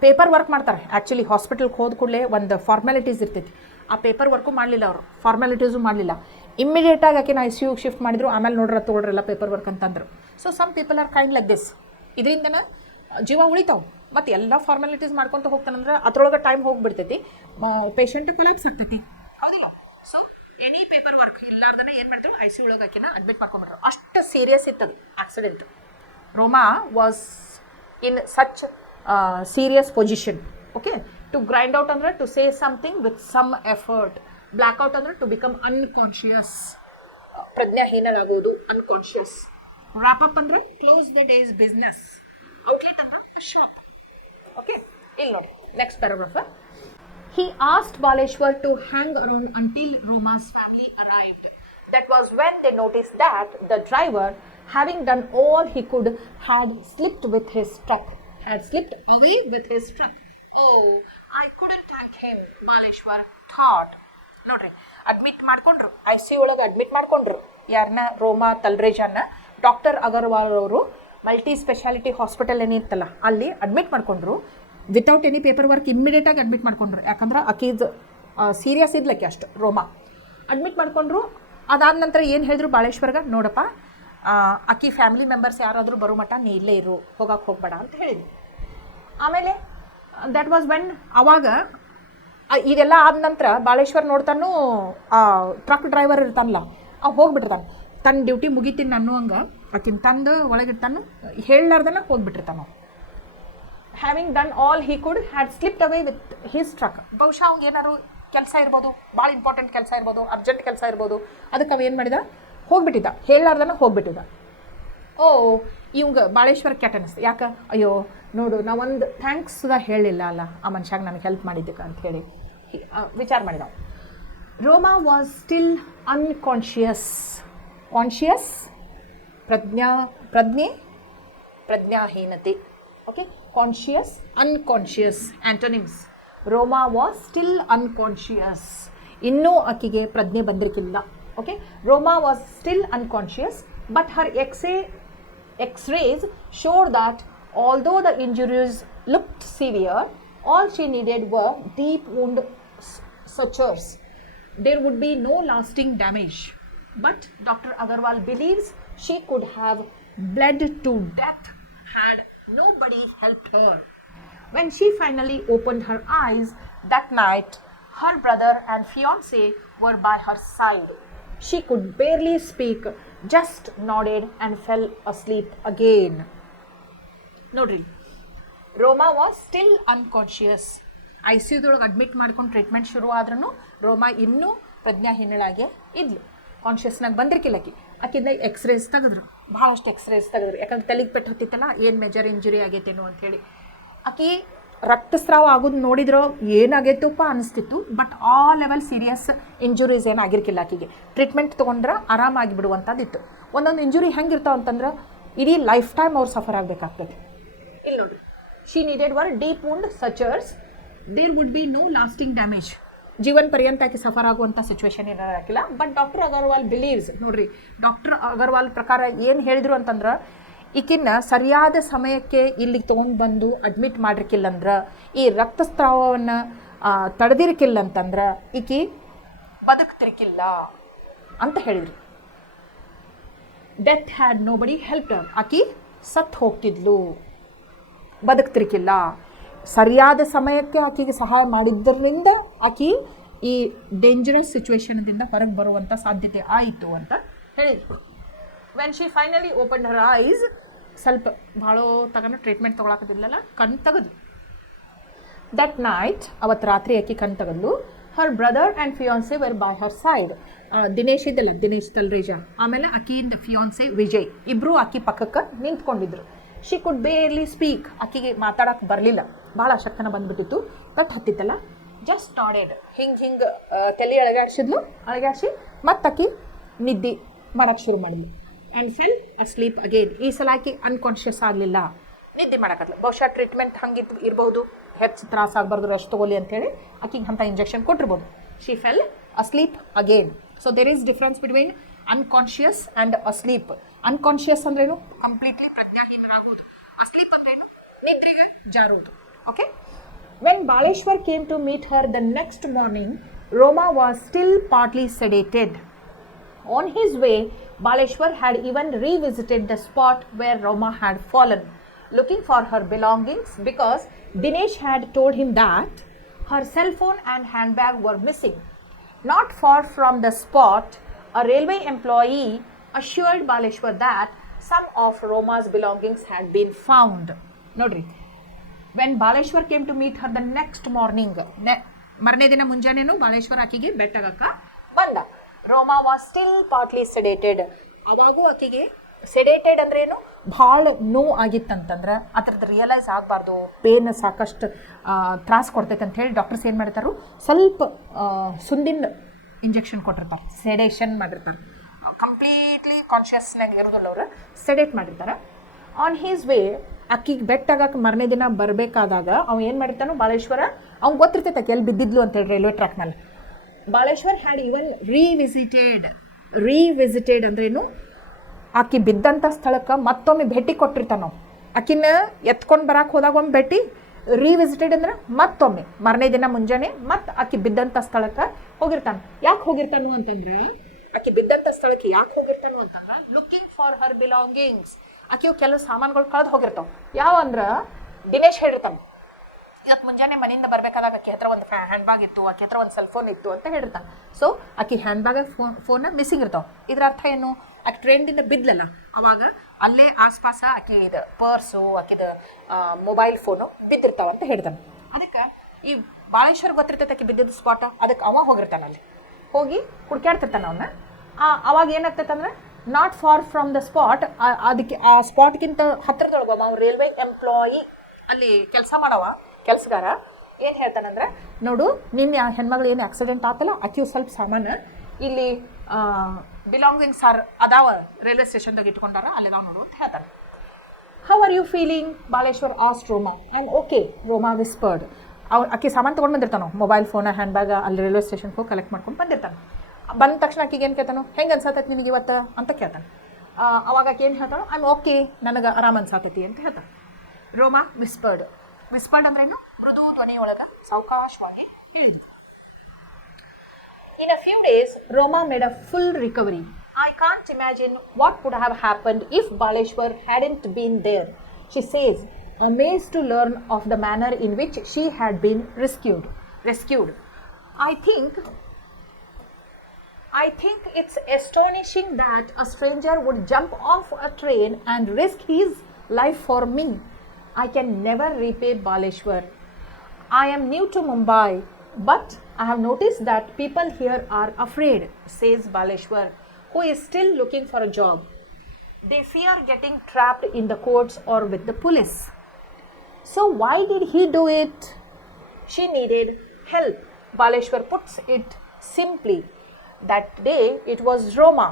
ಪೇಪರ್ ವರ್ಕ್ ಮಾಡ್ತಾರೆ ಆ್ಯಕ್ಚುಲಿ. ಹಾಸ್ಪಿಟಲ್ಗೆ ಹೋದ ಕೂಡಲೇ ಒಂದು ಫಾರ್ಮ್ಯಾಲಿಟೀಸ್ ಇರ್ತೈತಿ, ಆ ಪೇಪರ್ ವರ್ಕು ಮಾಡಲಿಲ್ಲ ಅವರು, ಫಾರ್ಮ್ಯಾಲಿಟೀಸು ಮಾಡಲಿಲ್ಲ. ಇಮ್ಮಿಡಿಯೇಟಾಗಿ ಆಕಿನ ಐ ಸಿ ಯುಗೆ ಶಿಫ್ಟ್ ಮಾಡಿದ್ರು. ಆಮೇಲೆ ನೋಡ್ರ ತೊಗೊಳ್ರಲ್ಲ ಪೇಪರ್ ವರ್ಕ್ ಅಂತಂದ್ರು. So some people are kind like this. ಇದರಿಂದನ ಜೀವ ಉಳಿತಾವೆ. ಮತ್ತು ಎಲ್ಲ ಫಾರ್ಮ್ಯಾಲಿಟೀಸ್ ಮಾಡ್ಕೊತ ಹೋಗ್ತಾನಂದ್ರೆ ಅದ್ರೊಳಗೆ ಟೈಮ್ ಹೋಗಿಬಿಡ್ತೈತಿ, ಪೇಷಂಟ್ ಕೊಲಾಪ್ಸ್ ಆಗ್ತೈತಿ, ಹೌದಿಲ್ಲ? ಸೊ ಎನಿ ಪೇಪರ್ ವರ್ಕ್ ಇಲ್ಲಾರ್ದನ ಏನು ಮಾಡಿದ್ರು? ಐ ಸಿ ಒಳಗೆ ಆಕಿನ ಅಡ್ಮಿಟ್ ಮಾಡ್ಕೊಂಡ್ಬಿಟ್ರು. ಅಷ್ಟು ಸೀರಿಯಸ್ ಇತ್ತದು accident. Roma was in such serious position. Okay, to grind out andre to say something with some effort. Black out andre to become unconscious, ಪ್ರಜ್ಞಾಹೀನಳಾಗೋದು, unconscious. Wrap up andre close the day's business. Outlet andre shop. Okay, ಇಲ್ಲಿ ನೋಡಿ next paragraph. He asked Baleshwar to hang around until Roma's family arrived. That was when they noticed that the driver, having done all he could, had slipped with his truck. Had slipped away with his truck. Oh, I couldn't thank him, Baleshwar thought. ನೋಡ್ರಿ, admit ಮಾಡ್ಕೊಂಡ್ರು, I C ಒಳಗೆ admit ಮಾಡ್ಕೊಂಡ್ರು. ಯಾರನ್ನ? ರೋಮಾ ತಲ್ರೇಜಾನ. Doctor Agarwal ಅವರು multi speciality hospital ಏನಿತ್ತಲ್ಲ ಅಲ್ಲಿ admit ಮಾಡ್ಕೊಂಡ್ರು. Without any paper work ಇಮ್ಮಿಡಿಯೇಟಾಗಿ admit ಮಾಡ್ಕೊಂಡ್ರು. ಯಾಕಂದ್ರೆ ಆಕೀದು ಸೀರಿಯಸ್ ಇದ್ಲಕ್ಕೆ ಅಷ್ಟು ರೋಮಾ. ಅಡ್ಮಿಟ್ ಮಾಡ್ಕೊಂಡ್ರು. ಅದಾದ ನಂತರ ಏನು ಹೇಳಿದ್ರು ಬಾಳೇಶ್ವರ್ಗೆ? ನೋಡಪ್ಪ, ಆಕಿ ಫ್ಯಾಮಿಲಿ ಮೆಂಬರ್ಸ್ ಯಾರಾದರೂ ಬರೋ ಮಟ್ಟ ನೀ ಇಲ್ಲೇ ಇರು, ಹೋಗಕ್ಕೆ ಹೋಗಬೇಡ ಅಂತ ಹೇಳಿದ್ವಿ. ಆಮೇಲೆ ದ್ಯಾಟ್ ವಾಸ್ ವೆನ್, ಅವಾಗ ಇದೆಲ್ಲ ಆದ ನಂತರ ಬಾಳೇಶ್ವರ್ ನೋಡ್ತಾನು ಟ್ರಕ್ ಡ್ರೈವರ್ ಇರ್ತಾನಲ್ಲ, ಹೋಗ್ಬಿಟ್ಟಿರ್ತಾನೆ. ತನ್ನ ಡ್ಯೂಟಿ ಮುಗಿತೀನಿ ನಾನು ಹಂಗೆ ಆಕಿನ ತಂದು ಒಳಗಿರ್ತಾನು, ಹೇಳಲಾರ್ದನ ಹೋಗ್ಬಿಟ್ಟಿರ್ತಾನು. Having done all he could, had slipped away with his truck. ಬಹುಶಃ ಅವ್ಗೆ ಏನಾದ್ರು ಕೆಲಸ ಇರ್ಬೋದು, ಭಾಳ ಇಂಪಾರ್ಟೆಂಟ್ ಕೆಲಸ ಇರ್ಬೋದು, ಅರ್ಜೆಂಟ್ ಕೆಲಸ ಇರ್ಬೋದು. ಅದಕ್ಕೆ ಅವ ಏನು ಮಾಡಿದ? ಹೋಗ್ಬಿಟ್ಟಿದ್ದ, ಹೇಳಲಾರ್ದನ ಹೋಗ್ಬಿಟ್ಟಿದ್ದ. ಓ, ಇವಂಗೆ ಬಾಳೇಶ್ವರ ಕೆಟ್ಟ ಅನಿಸ್ತು. ಯಾಕೆ? ಅಯ್ಯೋ ನೋಡು, ನಾವೊಂದು ಥ್ಯಾಂಕ್ಸ್ ಸುಧಾ ಹೇಳಲಿಲ್ಲ ಅಲ್ಲ ಆ ಮನುಷ್ಯಾಗ ನನಗೆ ಹೆಲ್ಪ್ ಮಾಡಿದ್ದಕ್ಕೆ ಅಂಥೇಳಿ ವಿಚಾರ ಮಾಡಿದ. Roma was still unconscious. Conscious ಪ್ರಜ್ಞಾಹೀನತೆ. Okay, conscious, unconscious antonyms. Roma was still unconscious. ಇನ್ನೂ ಆಕೆಗೆ ಪ್ರಜ್ಞೆ ಬಂದಿರಲಿಲ್ಲ. Okay, Roma was still unconscious, but her X-rays showed that although the injuries looked severe, all she needed were deep wound sutures. There would be no lasting damage. But Dr. Agarwal believes she could have bled to death had nobody helped her. When she finally opened her eyes that night, Her brother and fiancé were by her side. She could barely speak, just nodded and fell asleep again. ನೋಡ್ರಿ, Roma was still unconscious. ICUದೊಳಗೆ admit ಮಾಡ್ಕೊಂಡು treatment ಶುರು ಆದ್ರೂ ರೋಮಾ ಇನ್ನೂ ಪ್ರಜ್ಞಾಹೀನಳಾಗೆ ಇದ್ಲು. ಕಾನ್ಷಿಯಸ್ನಾಗ ಬಂದಿರ್ಕಿಲ್ಲ ಆಕಿಂದ X-rays ತೆಗೆದ್ರು, ಭಾಳಷ್ಟು X-rays ತೆಗೆದ್ರು. ಯಾಕಂದ್ರೆ ತಲೆಗೆ ಪೆಟ್ಟು ಹತ್ತಿತ್ತಲ್ಲ, ಏನು ಮೇಜರ್ ಇಂಜುರಿ ಆಗೈತೇನೋ ಅಂಥೇಳಿ. ಆಕಿ ರಕ್ತಸ್ರಾವ ಆಗೋದು ನೋಡಿದ್ರೋ ಏನಾಗೈತಪ್ಪ ಅನಿಸ್ತಿತ್ತು. ಬಟ್ ಆ ಲೆವೆಲ್ ಸೀರಿಯಸ್ ಇಂಜುರೀಸ್ ಏನಾಗಿರ್ಕಿಲ್ಲ ಆಕಿಗೆ. ಟ್ರೀಟ್ಮೆಂಟ್ ತೊಗೊಂಡ್ರೆ ಆರಾಮಾಗಿ ಬಿಡುವಂಥದ್ದಿತ್ತು. ಒಂದೊಂದು ಇಂಜುರಿ ಹೆಂಗಿರ್ತಾವ ಅಂತಂದ್ರೆ ಇಡೀ ಲೈಫ್ ಟೈಮ್ ಅವ್ರು ಸಫರ್ ಆಗಬೇಕಾಗ್ತದೆ. ಇಲ್ಲಿ ನೋಡ್ರಿ, she needed were deep wound sutures there would be no lasting damage. ಜೀವನ ಪರ್ಯಂತ ಆಕೆ ಸಫರ್ ಆಗುವಂಥ ಸಿಚುವೇಶನ್ ಏನಾಗಿಲ್ಲ. ಬಟ್ ಡಾಕ್ಟರ್ ಅಗರ್ವಾಲ್ ಬಿಲೀವ್ಸ್, ನೋಡ್ರಿ ಡಾಕ್ಟರ್ ಅಗರ್ವಾಲ್ ಪ್ರಕಾರ ಏನು ಹೇಳಿದ್ರು ಅಂತಂದ್ರೆ, ಈಕಿನ್ನ ಸರಿಯಾದ ಸಮಯಕ್ಕೆ ಇಲ್ಲಿಗೆ ತೊಗೊಂಡು ಬಂದು ಅಡ್ಮಿಟ್ ಮಾಡಿರ್ಕಿಲ್ಲಂದ್ರೆ, ಈ ರಕ್ತಸ್ರಾವವನ್ನು ತಡೆದಿರ್ಕಿಲ್ಲ ಅಂತಂದ್ರೆ ಈಕಿ ಬದುಕ್ತಿರ್ಕಿಲ್ಲ ಅಂತ ಹೇಳಿದ್ರು. ಡೆತ್ ಹ್ಯಾಡ್ ನೋ ಬಡಿ ಹೆಲ್ಪ್ ಹರ್, ಆಕಿ ಸತ್ತು ಹೋಗ್ತಿದ್ಲು, ಬದುಕ್ತಿರ್ಕಿಲ್ಲ. ಸರಿಯಾದ ಸಮಯಕ್ಕೆ ಆಕೆಗೆ ಸಹಾಯ ಮಾಡಿದ್ದರಿಂದ ಆಕೆ ಈ ಡೇಂಜರಸ್ ಸಿಚುವೇಶನ್ದಿಂದ ಹೊರಗೆ ಬರುವಂಥ ಸಾಧ್ಯತೆ ಆಯಿತು ಅಂತ ಹೇಳಿದ್ರು. When she finally open Har ice, ಸ್ವಲ್ಪ ಭಾಳ ತಗೊಂಡು ಟ್ರೀಟ್ಮೆಂಟ್ ತೊಗೊಳಕದಿಲ್ಲಲ್ಲ, ಕಣ್ಣು ತೆಗೆದು. ದಟ್ ನೈಟ್, ಅವತ್ತು ರಾತ್ರಿ ಆಕೆ ಕಣ್ಣು ತೆಗೆದ್ಲು. Her brother and fiance were by her side. Dinesh ಇದಲ್ಲ, ದಿನೇಶ್ ತಲ್ರೇಜ, ಆಮೇಲೆ ಆಕಿಯಿಂದ ಫಿಯಾನ್ಸೆ ವಿಜಯ್ ಇಬ್ಬರು ಆಕಿ ಪಕ್ಕಕ್ಕೆ ನಿಂತ್ಕೊಂಡಿದ್ರು. ಶಿ ಕುಡ್ ಬೇರ್ಲಿ ಸ್ಪೀಕ್, ಆಕಿಗೆ ಮಾತಾಡೋಕೆ ಬರಲಿಲ್ಲ, ಭಾಳ ಅಶಕ್ತನ ಬಂದುಬಿಟ್ಟಿತ್ತು. ಕಟ್ ಹತ್ತಿತ್ತಲ್ಲ, ಜಸ್ಟ್ ನಾಡೆಡ್, ಹಿಂಗೆ ತಲೆ ಅಳಗಾಡಿಸಿ ಮತ್ತೆ ಆಕಿ ನಿದ್ದೆ ಮಾಡೋಕ್ಕೆ ಶುರು ಮಾಡಿದ್ಲು. And fell asleep again. ಈ ಸಲ ಆಕಿ ಅನ್ಕಾನ್ಷಿಯಸ್ ಆಗಲಿಲ್ಲ, ನಿದ್ದೆ ಮಾಡೋಕ್ಕಲ್ಲ. ಬಹುಶಃ ಟ್ರೀಟ್ಮೆಂಟ್ ಹಂಗಿತ್ತು ಇರ್ಬೋದು, ಹೆಚ್ಚು ತ್ರಾಸ ಆಗಬಾರ್ದು, ರೆಸ್ಟ್ ತೊಗೊಲಿ ಅಂತೇಳಿ ಆಕಿಗೆ ಅಂಥ ಇಂಜೆಕ್ಷನ್ ಕೊಟ್ಟಿರ್ಬೋದು. She fell asleep again. So there is difference between unconscious and asleep. Unconscious ಅಂದ್ರೇನು, ಕಂಪ್ಲೀಟ್ಲಿ ಪ್ರಜ್ಞಾಹೀನರಾಗೋದು. ಅಸ್ಲೀಪ್ ಅಂದ್ರೇನು, ನಿದ್ರೆಗೆ ಜಾರೋದು. Okay. When Baleshwar came to meet her the next morning, Roma was still partly sedated. On his way, Baleshwar had even revisited the spot where Roma had fallen, looking for her belongings because Dinesh had told him that her cell phone and handbag were missing. Not far from the spot, a railway employee assured Baleshwar that some of Roma's belongings had been found. Nodri. When Baleshwar came to meet her the next morning, marne dina munjanenu Baleshwar ಆಕಿಗೆ ಬೆಟ್ಟಗಕ್ಕ ಬಂದ. Roma was still partly sedated. ಅವಾಗೂ ಆಕೆಗೆ sedated ಅಂದ್ರೇನು, ಭಾಳ ನೋವು ಆಗಿತ್ತಂತಂದ್ರೆ ಅದ್ರದ್ದು realise ಆಗಬಾರ್ದು, ಪೇನ್ ಸಾಕಷ್ಟು ತ್ರಾಸ ಕೊಡ್ತೈತೆ ಅಂತ ಹೇಳಿ ಡಾಕ್ಟರ್ಸ್ ಏನು ಮಾಡ್ತಾರೆ, ಸ್ವಲ್ಪ ಸುಂದಿನ ಇಂಜೆಕ್ಷನ್ ಕೊಟ್ಟಿರ್ತಾರೆ, ಸೆಡೇಷನ್ ಮಾಡಿರ್ತಾರೆ. ಕಂಪ್ಲೀಟ್ಲಿ ಕಾನ್ಷಿಯಸ್ನಾಗ ಇರೋದಿಲ್ಲ, ಅವರು ಸೆಡೇಟ್ ಮಾಡಿರ್ತಾರೆ. ಆನ್ ಹೀಸ್ ವೇ, ಅಕ್ಕಿಗೆ ಬೆಟ್ಟಾಗಕ್ಕೆ ಮರನೇ ದಿನ ಬರಬೇಕಾದಾಗ ಅವ ಏನು ಮಾಡಿರ್ತಾನೋ ಬಾಳೇಶ್ವರ, ಅವ್ನು ಗೊತ್ತಿರ್ತೈತೆ ಎಲ್ಲಿ ಬಿದ್ದಿದ್ಲು ಅಂತೇಳಿ ರೈಲ್ವೆ ಟ್ರ್ಯಾಕ್ ಮೇಲೆ. ಬಾಳೇಶ್ವರ್ ಹ್ಯಾಡ್ ಇವನ್ ರೀವಿಸಿಟೆಡ್ ಅಂದ್ರೇನು, ಆಕಿ ಬಿದ್ದಂಥ ಸ್ಥಳಕ್ಕೆ ಮತ್ತೊಮ್ಮೆ ಭೇಟಿ ಕೊಟ್ಟಿರ್ತಾನೋ. ಆಕಿನ ಎತ್ಕೊಂಡು ಬರಕ್ಕೆ ಹೋದಾಗ ಒಮ್ಮೆ ಭೇಟಿ, ರೀವಿಸಿಟೆಡ್ ಅಂದ್ರೆ ಮತ್ತೊಮ್ಮೆ ಮರನೇ ದಿನ ಮುಂಜಾನೆ ಮತ್ತೆ ಆಕಿ ಬಿದ್ದಂಥ ಸ್ಥಳಕ್ಕೆ ಹೋಗಿರ್ತಾನೆ. ಯಾಕೆ ಹೋಗಿರ್ತಾನು ಅಂತಂದ್ರೆ, ಆಕಿ ಬಿದ್ದಂಥ ಸ್ಥಳಕ್ಕೆ ಯಾಕೆ ಹೋಗಿರ್ತಾನು ಅಂತಂದ್ರೆ, ಲುಕಿಂಗ್ ಫಾರ್ ಹರ್ ಬಿಲಾಂಗಿಂಗ್ಸ್. ಆಕಿವು ಕೆಲವು ಸಾಮಾನುಗಳು ಕಳೆದು ಹೋಗಿರ್ತಾವೆ. ಯಾವ ಅಂದ್ರೆ, ದಿನೇಶ್ ಹೇಳಿರ್ತಾನೆ, ಇವತ್ತು ಮುಂಜಾನೆ ಮನೆಯಿಂದ ಬರಬೇಕಾದಾಗ ಆಕೆ ಹತ್ರ ಒಂದು ಹ್ಯಾಂಡ್ ಬ್ಯಾಗ್ ಇತ್ತು, ಆಕೆ ಹತ್ರ ಒಂದು ಸೆಲ್ ಫೋನ್ ಇತ್ತು ಅಂತ ಹೇಳಿರ್ತಾನೆ. ಸೊ ಆಕೆ ಹ್ಯಾಂಡ್ ಬ್ಯಾಗ್ ಫೋನ್ನ ಮಿಸ್ಸಿಂಗ್ ಇರ್ತಾವೆ. ಇದ್ರ ಅರ್ಥ ಏನು, ಆಕೆ ಟ್ರೈನ್ದಿಂದ ಬಿದ್ಲಲ್ಲ, ಅವಾಗ ಅಲ್ಲೇ ಆಸ್ಪಾಸ ಆಕಿದ ಪರ್ಸು, ಆಕಿದ ಮೊಬೈಲ್ ಫೋನು ಬಿದ್ದಿರ್ತಾವ ಅಂತ ಹೇಳ್ತಾನೆ. ಅದಕ್ಕೆ ಈ ಬಾಳೇಶ್ವರ್ ಗೊತ್ತಿರ್ತೈತೆ ಆಕೆ ಬಿದ್ದಿದ್ದ ಸ್ಪಾಟ, ಅದಕ್ಕೆ ಅವ ಹೋಗಿರ್ತಾನೆ, ಅಲ್ಲಿ ಹೋಗಿ ಹುಡ್ಕ್ಯಾಡ್ತಿರ್ತಾನೆ ಅವನ್ನ. ಅವಾಗ ಏನಾಗ್ತೈತೆ ಅಂದ್ರೆ, not for from the spot, ಅದಕ್ಕೆ ಆ ಸ್ಪಾಟ್ಗಿಂತ ಹತ್ತಿರದೊಳಗೆ ಅವ ರೈಲ್ವೆ ಎಂಪ್ಲಾಯಿ, ಅಲ್ಲಿ ಕೆಲಸ ಮಾಡವ ಕೆಲಸಗಾರ ಏನು ಹೇಳ್ತಾನಂದ್ರೆ, ನೋಡು ನಿನ್ನೆ ಆ ಹೆಣ್ಮಗಳು ಏನು ಆಕ್ಸಿಡೆಂಟ್ ಆತಲ್ಲ, ಆಕೆಯು ಸ್ವಲ್ಪ ಸಾಮಾನು ಇಲ್ಲಿ ಬಿಲಾಂಗಿಂಗ್ಸ್ ಅದಾವ ರೈಲ್ವೆ ಸ್ಟೇಷನ್ದಾಗ ಇಟ್ಕೊಂಡಾರ, ಅಲ್ಲಿದಾವ ನೋಡು ಅಂತ ಹೇಳ್ತಾನೆ. How are you feeling, Baleshwar asked Roma. And okay, Roma whispered. ಆಕೆ ಸಾಮಾನು ತೊಗೊಂಡು ಬಂದಿರ್ತಾನೋ, ಮೊಬೈಲ್ ಫೋನ ಹ್ಯಾಂಡ್ ಬ್ಯಾಗ, ಅಲ್ಲಿ ರೈಲ್ವೆ ಸ್ಟೇಷನ್ಗೆ ಹೋಗಿ ಕಲೆಕ್ಟ್ ಮಾಡ್ಕೊಂಡು ಬಂದಿರ್ತಾನೆ. ಬಂದ ತಕ್ಷಣ ಆಕೆಗೆ ಏನು ಕೇಳ್ತಾನೋ, ಹೆಂಗೆ ಅನ್ಸತ್ತೈತಿ ನಿನಗೆ ಇವತ್ತು ಅಂತ ಕೇಳ್ತಾನೆ. ಅವಾಗ ಆಕೆ ಏನು ಹೇಳ್ತಾನೋ, ಐ ಆಮ್ ಓಕೆ, ನನಗೆ ಆರಾಮ ಅನ್ಸತ್ತೈತಿ ಅಂತ ಹೇಳ್ತಾನೆ. ರೋಮಾ ವಿಸ್ಪರ್ಡ್ ಅಂದ್ರೇನು, ಮೃದು ಧ್ವನಿಯೊಳಗೆ ಸಾವಕಾಶವಾಗಿ ಹೇಳಿದ್ರು. In a few days, Roma made a full recovery. I can't imagine what would have happened if Baleshwar hadn't been there, she says, amazed to learn of the manner in which she had been rescued. I think it's astonishing that a stranger would jump off a train and risk his life for me. I can never repay Baleshwar. I am new to Mumbai, but I have noticed that people here are afraid, says Baleshwar, who is still looking for a job. They fear getting trapped in the courts or with the police. So why did he do it? She needed help. Baleshwar puts it simply. That day it was Roma.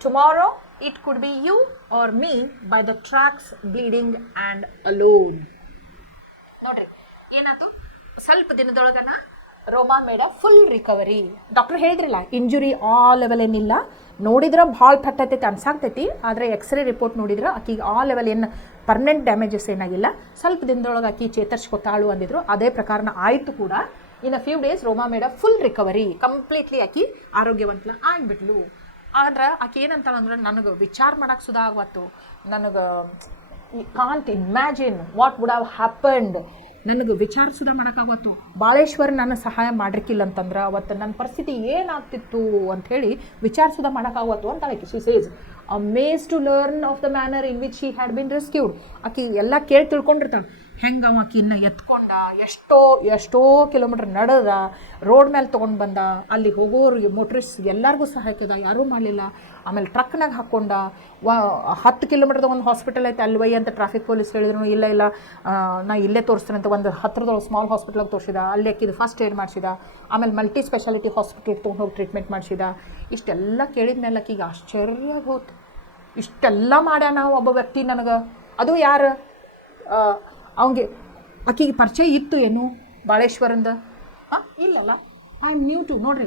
Tomorrow it could be you or me by the tracks bleeding and alone. ನೋಡ್ರಿ ಏನಾಯ್ತು ಸ್ವಲ್ಪ ದಿನದೊಳಗನ ರೋಮಾ made full recovery. Doctor ಹೇಳಿದ್ರಲ್ಲ injury ಆ level ಏನಿಲ್ಲ, ನೋಡಿದ್ರೆ ಭಾಳ ಪಟ್ಟೈತಿ ಅನ್ಸಾಗ್ತೈತಿ, ಆದರೆ x ray report ನೋಡಿದ್ರೆ ಆಕಿಗೆ ಆ ಲೆವೆಲ್ ಏನು ಪರ್ಮನೆಂಟ್ ಡ್ಯಾಮೇಜಸ್ ಏನಾಗಿಲ್ಲ, ಸ್ವಲ್ಪ ದಿನದೊಳಗೆ ಆಕಿ ಚೇತರಿಸ್ಕೊತಾಳು ಅಂದಿದ್ರು. ಅದೇ ಪ್ರಕಾರನ ಆಯಿತು ಕೂಡ. In a few days Roma made full recovery, completely ಆಕಿ ಆರೋಗ್ಯವಂತಲ ಆಗಿಬಿಟ್ಲು. ಆದ್ರೆ ಆಕೆ ಏನಂತಾಳಂದ್ರೆ ನನಗೆ ವಿಚಾರ ಮಾಡೋಕ್ಕೆ ಸುಧಾ ಆಗವತ್ತು, ನನಗೆ can't imagine what would have happened, ನನಗೆ ವಿಚಾರ ಸುಧಾ ಮಾಡೋಕ್ಕಾಗತ್ತು ಬಾಳೇಶ್ವರ್ ನನ್ನ ಸಹಾಯ ಮಾಡಿರ್ಕಿಲ್ಲ ಅಂತಂದ್ರೆ ಅವತ್ತು ನನ್ನ ಪರಿಸ್ಥಿತಿ ಏನಾಗ್ತಿತ್ತು ಅಂಥೇಳಿ ವಿಚಾರ ಸುಧಾ ಮಾಡೋಕ್ಕಾಗತ್ತು ಅಂತ ಆಕೆ. She says amaze to learn of the manner in which he had been rescued. ಆಕೆ ಎಲ್ಲ ಕೇಳಿ ತಿಳ್ಕೊಂಡಿರ್ತಾಳೆ ಹೆಂಗೆ ಅವ ಆಕಿನ್ನ ಎತ್ಕೊಂಡ, ಎಷ್ಟೋ ಕಿಲೋಮೀಟ್ರ್ ನಡೆದ, ರೋಡ್ ಮೇಲೆ ತೊಗೊಂಡು ಬಂದ, ಅಲ್ಲಿ ಹೋಗೋರಿಗೆ ಮೋಟ್ರಿಸ್ಟ್ ಎಲ್ಲರಿಗೂ ಸಹಾಯಕದ, ಯಾರೂ ಮಾಡಲಿಲ್ಲ. ಆಮೇಲೆ ಟ್ರಕ್ನಾಗ ಹಾಕ್ಕೊಂಡ 10 ಕಿಲೋಮೀಟ್ರ್ದ ಒಂದು ಹಾಸ್ಪಿಟಲ್ ಐತೆ ಅಲ್ಲಿ ಅಂತ ಟ್ರಾಫಿಕ್ ಪೊಲೀಸ್ ಹೇಳಿದ್ರು. ಇಲ್ಲ ನಾ ಇಲ್ಲೇ ತೋರಿಸ್ತೇನೆ ಅಂತ ಒಂದು ಹತ್ರದೊಳಗೆ ಸ್ಮಾಲ್ ಹಾಸ್ಪಿಟ್ಲಾಗ ತೋರಿಸಿದ, ಅಲ್ಲಿ ಆಕಿದು ಫಸ್ಟ್ ಏಡ್ ಮಾಡಿಸಿದ. ಆಮೇಲೆ ಮಲ್ಟಿ ಸ್ಪೆಷಾಲಿಟಿ ಹಾಸ್ಪಿಟ್ಲಿಗೆ ತೊಗೊಂಡು ಹೋಗಿ ಟ್ರೀಟ್ಮೆಂಟ್ ಮಾಡಿಸಿದ. ಇಷ್ಟೆಲ್ಲ ಕೇಳಿದ ಮೇಲೆ ಆಕಿಗೆ ಆಶ್ಚರ್ಯ ಹೋತು. ಇಷ್ಟೆಲ್ಲ ಮಾಡ್ಯಾನ ಒಬ್ಬ ವ್ಯಕ್ತಿ ನನಗೆ, ಅದು ಯಾರು? ಅವಂಗೆ ಆಕಿಗೆ ಪರಿಚಯ ಇತ್ತು ಏನು ಬಾಳೇಶ್ವರಂದ? ಇಲ್ಲಲ್ಲ. I am new to. ನೋಡ್ರಿ,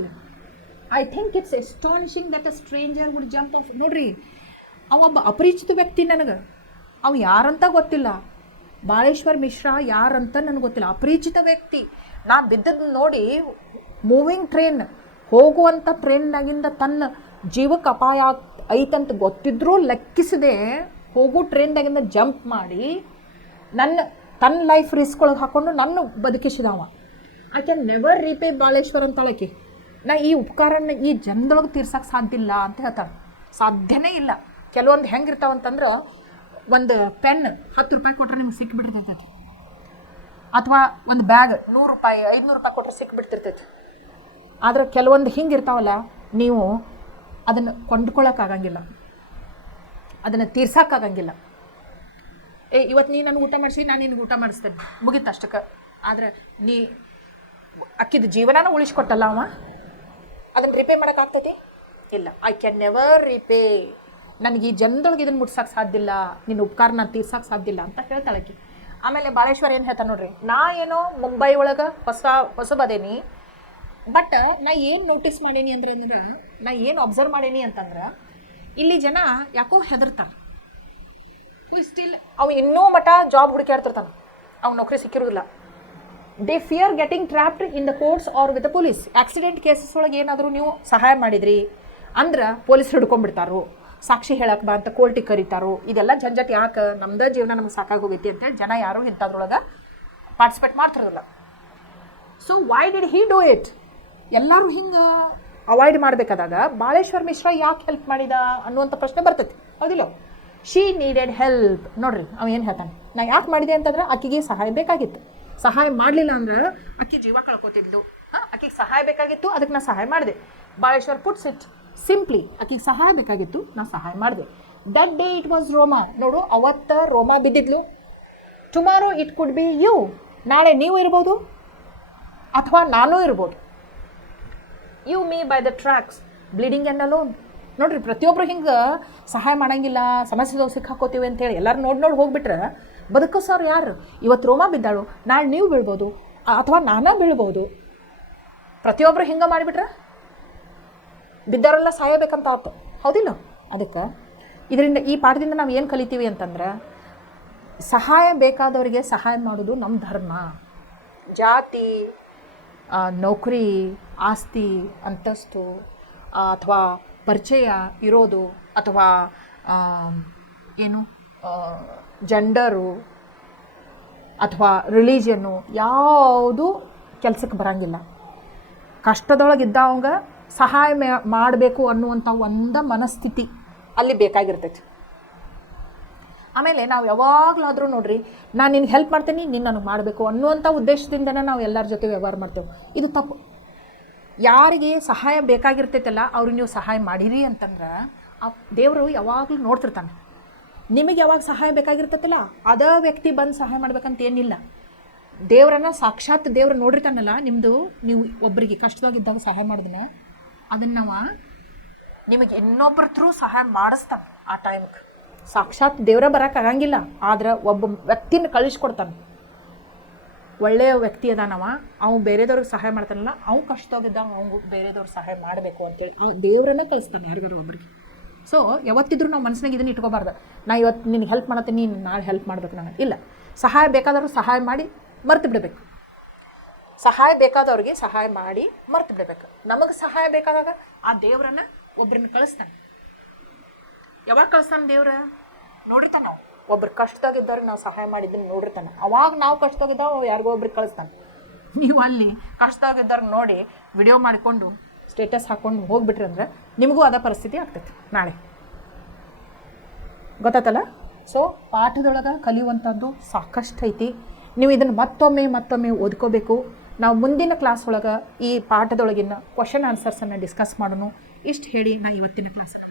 I think it's astonishing that a stranger would jump off. ನೋಡ್ರಿ, ಅವೊಬ್ಬ ಅಪರಿಚಿತ ವ್ಯಕ್ತಿ ನನಗೆ, ಅವ ಯಾರಂತ ಗೊತ್ತಿಲ್ಲ. ಬಾಳೇಶ್ವರ್ ಮಿಶ್ರಾ ಯಾರಂತ ನನಗೆ ಗೊತ್ತಿಲ್ಲ, ಅಪರಿಚಿತ ವ್ಯಕ್ತಿ. ನಾ ಬಿದ್ದದ್ದು ನೋಡಿ, ಮೂವಿಂಗ್ ಟ್ರೈನ್, ಹೋಗುವಂಥ ಟ್ರೈನ್ನಾಗಿಂದ ತನ್ನ ಜೀವಕ್ಕೆ ಅಪಾಯ ಐತಂತ ಗೊತ್ತಿದ್ರೂ ಲೆಕ್ಕಿಸದೆ ಹೋಗೋ ಟ್ರೈನ್ದಾಗಿಂದ ಜಂಪ್ ಮಾಡಿ ತನ್ನ ಲೈಫ್ ರಿಸ್ಕ್ ಒಳಗೆ ಹಾಕ್ಕೊಂಡು ನನ್ನ ಬದುಕಿಸಿದವ. I can never repay Baleshwar ಅಂತಳಕ್ಕೆ. ನಾ ಈ ಉಪಕಾರನ ಈ ಜನದೊಳಗೆ ತೀರ್ಸೋಕ್ಕೆ ಸಾಧ್ಯ ಇಲ್ಲ ಅಂತ ಹೇಳ್ತಾಳೆ. ಸಾಧ್ಯನೇ ಇಲ್ಲ. ಕೆಲವೊಂದು ಹೆಂಗಿರ್ತಾವಂತಂದ್ರೆ, ಒಂದು ಪೆನ್ 10 ರೂಪಾಯಿ ಕೊಟ್ಟರೆ ನಿಮ್ಗೆ ಸಿಕ್ಕಿಬಿಟ್ಟಿರ್ತೈತಿ, ಅಥವಾ ಒಂದು ಬ್ಯಾಗ್ 100 ರೂಪಾಯಿ 500 ರೂಪಾಯಿ ಕೊಟ್ಟರೆ ಸಿಕ್ಕಿಬಿಡ್ತಿರ್ತೈತಿ. ಆದರೆ ಕೆಲವೊಂದು ಹಿಂಗಿರ್ತಾವಲ್ಲ, ನೀವು ಅದನ್ನು ಕೊಂಡ್ಕೊಳ್ಳೋಕ್ಕಾಗಂಗಿಲ್ಲ, ಅದನ್ನು ತೀರ್ಸೋಕ್ಕಾಗಂಗಿಲ್ಲ. ಇವತ್ತು ನೀ ನನಗೆ ಊಟ ಮಾಡಿಸಿ, ನಾನು ನಿನಗೆ ಊಟ ಮಾಡಿಸ್ತೇನೆ, ಮುಗಿತು ಅಷ್ಟಕ್ಕೆ. ಆದರೆ ನೀ ಅಕ್ಕಿದ ಜೀವನನ ಉಳಿಸ್ಕೊಟ್ಟಲ್ಲ ಅವ, ಅದನ್ನು ರಿಪೇ ಮಾಡೋಕ್ಕಾಗ್ತೈತಿ? ಇಲ್ಲ. I can never repay. ನನಗೆ ಈ ಜನದೊಳಗೆ ಇದನ್ನು ಮುಟ್ಸೋಕ್ಕೆ ಸಾಧ್ಯ ಇಲ್ಲ, ನಿನ್ನ ಉಪಕಾರ ನಾನು ತೀರ್ಸೋಕ್ಕೆ ಸಾಧ್ಯ ಇಲ್ಲ ಅಂತ ಹೇಳ್ತಾಳೆ ಆಕಿ. ಆಮೇಲೆ ಬಾಳೇಶ್ವರ್ ಏನು ಹೇಳ್ತಾನೆ ನೋಡ್ರಿ, ನಾ ಏನೋ ಮುಂಬೈ ಒಳಗೆ ಹೊಸಬದೇನಿ, ಬಟ್ ನಾ ಏನು ನೋಟಿಸ್ ಮಾಡೀನಿ ಅಂದ್ರೆ ನಾ ಏನು ಅಬ್ಸರ್ವ್ ಮಾಡೀನಿ ಅಂತಂದ್ರೆ, ಇಲ್ಲಿ ಜನ ಯಾಕೋ ಹೆದರ್ತಾರೆ. ಅವು ಇನ್ನೂ ಮಠ ಜಾಬ್ ಹುಡುಕಾಡ್ತಿರ್ತಾನೆ, ಅವ್ನು ನೌಕರಿ ಸಿಕ್ಕಿರೋದಿಲ್ಲ. They fear getting trapped in the courts or with the police. Accident cases ಒಳಗೆ ಏನಾದರೂ ನೀವು ಸಹಾಯ ಮಾಡಿದ್ರಿ ಅಂದ್ರೆ ಪೊಲೀಸ್ ಹಿಡ್ಕೊಂಡ್ಬಿಡ್ತಾರೋ, ಸಾಕ್ಷಿ ಹೇಳಕ್ಕೆ ಬಾ ಅಂತ ಕೋರ್ಟಿಗೆ ಕರೀತಾರೋ. ಇದೆಲ್ಲ ಜಂಜಟ್ ಯಾಕೆ? ನಮ್ದು ಜೀವನ ನಮ್ಗೆ ಸಾಕಾಗಿ ಹೋಗೈತಿ ಅಂತೇಳಿ ಜನ ಯಾರೂ ಇಂಥದ್ರೊಳಗೆ ಪಾರ್ಟಿಸಿಪೇಟ್ ಮಾಡ್ತಿರೋದಿಲ್ಲ. So why did he do it? ಎಲ್ಲರೂ ಹಿಂಗೆ ಅವಾಯ್ಡ್ ಮಾಡಬೇಕಾದಾಗ ಬಾಳೇಶ್ವರ್ ಮಿಶ್ರಾ ಯಾಕೆ ಹೆಲ್ಪ್ ಮಾಡಿದ ಅನ್ನುವಂಥ ಪ್ರಶ್ನೆ ಬರ್ತೈತಿ, ಹೌದಿಲ್ಲ? She needed help. ನೋಡ್ರಿ, ಅವ ಏನು ಹೇಳ್ತಾನೆ, ನಾ ಯಾಕೆ ಮಾಡಿದೆ ಅಂತಂದ್ರೆ ಆಕಿಗೆ ಸಹಾಯ ಬೇಕಾಗಿತ್ತು. ಸಹಾಯ ಮಾಡಲಿಲ್ಲ ಅಂದ್ರೆ ಆಕಿ ಜೀವ ಕಳ್ಕೊತಿದ್ಲು. ಆಕಿಗೆ ಸಹಾಯ ಬೇಕಾಗಿತ್ತು, ಅದಕ್ಕೆ ನಾ ಸಹಾಯ ಮಾಡಿದೆ. ಬಾಳೇಶ್ವರ್ ಪುಟ್ಸ್ ಇಟ್ ಸಿಂಪ್ಲಿ, ಆಕಿಗೆ ಸಹಾಯ ಬೇಕಾಗಿತ್ತು, ನಾ ಸಹಾಯ ಮಾಡಿದೆ. That day it was Roma. ನೋಡು, ಅವತ್ತು ರೋಮಾ ಬಿದ್ದಿದ್ಲು. Tomorrow it could be you. ನಾಳೆ ನೀವು ಇರ್ಬೋದು ಅಥವಾ ನಾನೂ ಇರ್ಬೋದು. You me by the tracks bleeding and alone. ನೋಡ್ರಿ, ಪ್ರತಿಯೊಬ್ಬರು ಹಿಂಗೆ ಸಹಾಯ ಮಾಡಂಗಿಲ್ಲ, ಸಮಸ್ಯೆದಾಗ ಸಿಕ್ಕಾಕೋತೀವಿ ಅಂತೇಳಿ ಎಲ್ಲರೂ ನೋಡಿ ಹೋಗ್ಬಿಟ್ರೆ ಬದುಕಿಸೋರು ಯಾರು? ಇವತ್ತು ರೋಮಾ ಬಿದ್ದಾಳು, ನಾಳೆ ನೀವು ಬೀಳ್ಬೋದು ಅಥವಾ ನಾನೇ ಬೀಳ್ಬೋದು. ಪ್ರತಿಯೊಬ್ಬರು ಹಿಂಗೆ ಮಾಡಿಬಿಟ್ರೆ ಬಿದ್ದಾರೆಲ್ಲ ಸಾಯಬೇಕಂತ ಆಯ್ತು, ಹೌದಿಲ್ಲ? ಅದಕ್ಕೆ ಇದರಿಂದ, ಈ ಪಾಠದಿಂದ ನಾವು ಏನು ಕಲಿತೀವಿ ಅಂತಂದ್ರೆ, ಸಹಾಯ ಬೇಕಾದವರಿಗೆ ಸಹಾಯ ಮಾಡೋದು ನಮ್ಮ ಧರ್ಮ. ಜಾತಿ, ನೌಕರಿ, ಆಸ್ತಿ, ಅಂತಸ್ತು ಅಥವಾ ಪರಿಚಯ ಇರೋದು ಅಥವಾ ಏನು ಜೆಂಡರು ಅಥವಾ ರಿಲಿಜನ್ನು ಯಾವುದು ಕೆಲಸಕ್ಕೆ ಬರೋಂಗಿಲ್ಲ. ಕಷ್ಟದೊಳಗಿದ್ದವಂಗ ಸಹಾಯ ಮಾಡಬೇಕು ಅನ್ನುವಂಥ ಒಂದು ಮನಸ್ಥಿತಿ ಅಲ್ಲಿ ಬೇಕಾಗಿರ್ತೈತಿ. ಆಮೇಲೆ ನಾವು ಯಾವಾಗಲಾದರೂ ನೋಡ್ರಿ, ನಾನು ನಿನ್ಗೆ ಹೆಲ್ಪ್ ಮಾಡ್ತೀನಿ, ನೀನು ನನಗೆ ಮಾಡಬೇಕು ಅನ್ನುವಂಥ ಉದ್ದೇಶದಿಂದನೇ ನಾವು ಎಲ್ಲರ ಜೊತೆ ವ್ಯವಹಾರ ಮಾಡ್ತೇವೆ. ಇದು ತಪ್ಪು. ಯಾರಿಗೆ ಸಹಾಯ ಬೇಕಾಗಿರ್ತೈತಲ್ಲ ಅವ್ರಿಗೆ ನೀವು ಸಹಾಯ ಮಾಡಿರಿ ಅಂತಂದ್ರೆ ಆ ದೇವರು ಯಾವಾಗಲೂ ನೋಡ್ತಿರ್ತಾನೆ. ನಿಮಗೆ ಯಾವಾಗ ಸಹಾಯ ಬೇಕಾಗಿರ್ತೈತಲ್ಲ ಅದೇ ವ್ಯಕ್ತಿ ಬಂದು ಸಹಾಯ ಮಾಡ್ಬೇಕಂತ ಏನಿಲ್ಲ. ದೇವರನ್ನ ಸಾಕ್ಷಾತ್ ದೇವ್ರು ನೋಡಿರ್ತಾನಲ್ಲ, ನಿಮ್ಮದು ನೀವು ಒಬ್ಬರಿಗೆ ಕಷ್ಟದಾಗಿದ್ದಾಗ ಸಹಾಯ ಮಾಡಿದ್ರೆ ಅದನ್ನು ನಾವು ನಿಮಗೆ ಇನ್ನೊಬ್ಬರ ಥ್ರೂ ಸಹಾಯ ಮಾಡಿಸ್ತಾನೆ. ಆ ಟೈಮ್ಗೆ ಸಾಕ್ಷಾತ್ ದೇವರ ಬರೋಕ್ಕಾಗಂಗಿಲ್ಲ, ಆದ್ರೆ ಒಬ್ಬ ವ್ಯಕ್ತಿನ ಕಳಿಸ್ಕೊಡ್ತಾನೆ. ಒಳ್ಳೆಯ ವ್ಯಕ್ತಿ ಅದಾನವ, ಅವ್ನು ಬೇರೆದವ್ರಿಗೆ ಸಹಾಯ ಮಾಡ್ತಾನಲ್ಲ, ಅವ್ನು ಕಷ್ಟದಾಗಿದ್ದಾಗ ಅವ್ನು ಬೇರೆದವ್ರಿಗೆ ಸಹಾಯ ಮಾಡಬೇಕು ಅಂತೇಳಿ ಆ ದೇವರನ್ನ ಕಳಿಸ್ತಾನೆ ಯಾರಿಗಾರು ಒಬ್ಬರಿಗೆ. ಸೊ ಯಾವತ್ತಿದ್ರೂ ನಾವು ಮನಸ್ಸಿನಾಗ ಇದನ್ನು ಇಟ್ಕೋಬಾರ್ದು, ನಾ ಇವತ್ತು ನಿನಗೆ ಹೆಲ್ಪ್ ಮಾಡತ್ತೀನಿ, ನೀನು ನಾಳೆ ಹೆಲ್ಪ್ ಮಾಡ್ಬೇಕು ನನಗೆ. ಇಲ್ಲ, ಸಹಾಯ ಬೇಕಾದವರು ಸಹಾಯ ಮಾಡಿ ಮರ್ತು ಬಿಡಬೇಕು. ಸಹಾಯ ಬೇಕಾದವ್ರಿಗೆ ಸಹಾಯ ಮಾಡಿ ಮರ್ತು ಬಿಡಬೇಕು. ನಮಗೆ ಸಹಾಯ ಬೇಕಾದಾಗ ಆ ದೇವರನ್ನ ಒಬ್ಬರನ್ನ ಕಳಿಸ್ತಾನೆ. ಯಾವಾಗ ಕಳಿಸ್ತಾನೆ ದೇವ್ರ? ನೋಡಿರ್ತಾನೆ. ನಾವು ಒಬ್ರು ಕಷ್ಟದಾಗಿದ್ದವ್ರಿಗೆ ನಾವು ಸಹಾಯ ಮಾಡಿದ್ದನ್ನು ನೋಡಿರ್ತಾನೆ. ಅವಾಗ ನಾವು ಕಷ್ಟದಾಗಿದ್ದಾವ ಯಾರಿಗೋ ಒಬ್ರಿಗೆ ಕಳಿಸ್ತಾನೆ. ನೀವು ಅಲ್ಲಿ ಕಷ್ಟದಾಗಿದ್ದವ್ರಿಗೆ ನೋಡಿ ವಿಡಿಯೋ ಮಾಡಿಕೊಂಡು ಸ್ಟೇಟಸ್ ಹಾಕ್ಕೊಂಡು ಹೋಗ್ಬಿಟ್ರಿ ಅಂದ್ರೆ ನಿಮಗೂ ಅದೇ ಪರಿಸ್ಥಿತಿ ಆಗ್ತೈತಿ ನಾಳೆ. ಗೊತ್ತಾತಲ್ಲ? ಸೊ ಪಾಠದೊಳಗೆ ಕಲಿಯುವಂಥದ್ದು ಸಾಕಷ್ಟು ಐತಿ. ನೀವು ಇದನ್ನು ಮತ್ತೊಮ್ಮೆ ಓದ್ಕೋಬೇಕು. ನಾವು ಮುಂದಿನ ಕ್ಲಾಸ್ ಒಳಗೆ ಈ ಪಾಠದೊಳಗಿನ ಕ್ವಶನ್ ಆನ್ಸರ್ಸನ್ನು ಡಿಸ್ಕಸ್ ಮಾಡೋಣ. ಇಷ್ಟು ಹೇಳಿ ನಾ ಇವತ್ತಿನ ಕ್ಲಾಸನ್ನು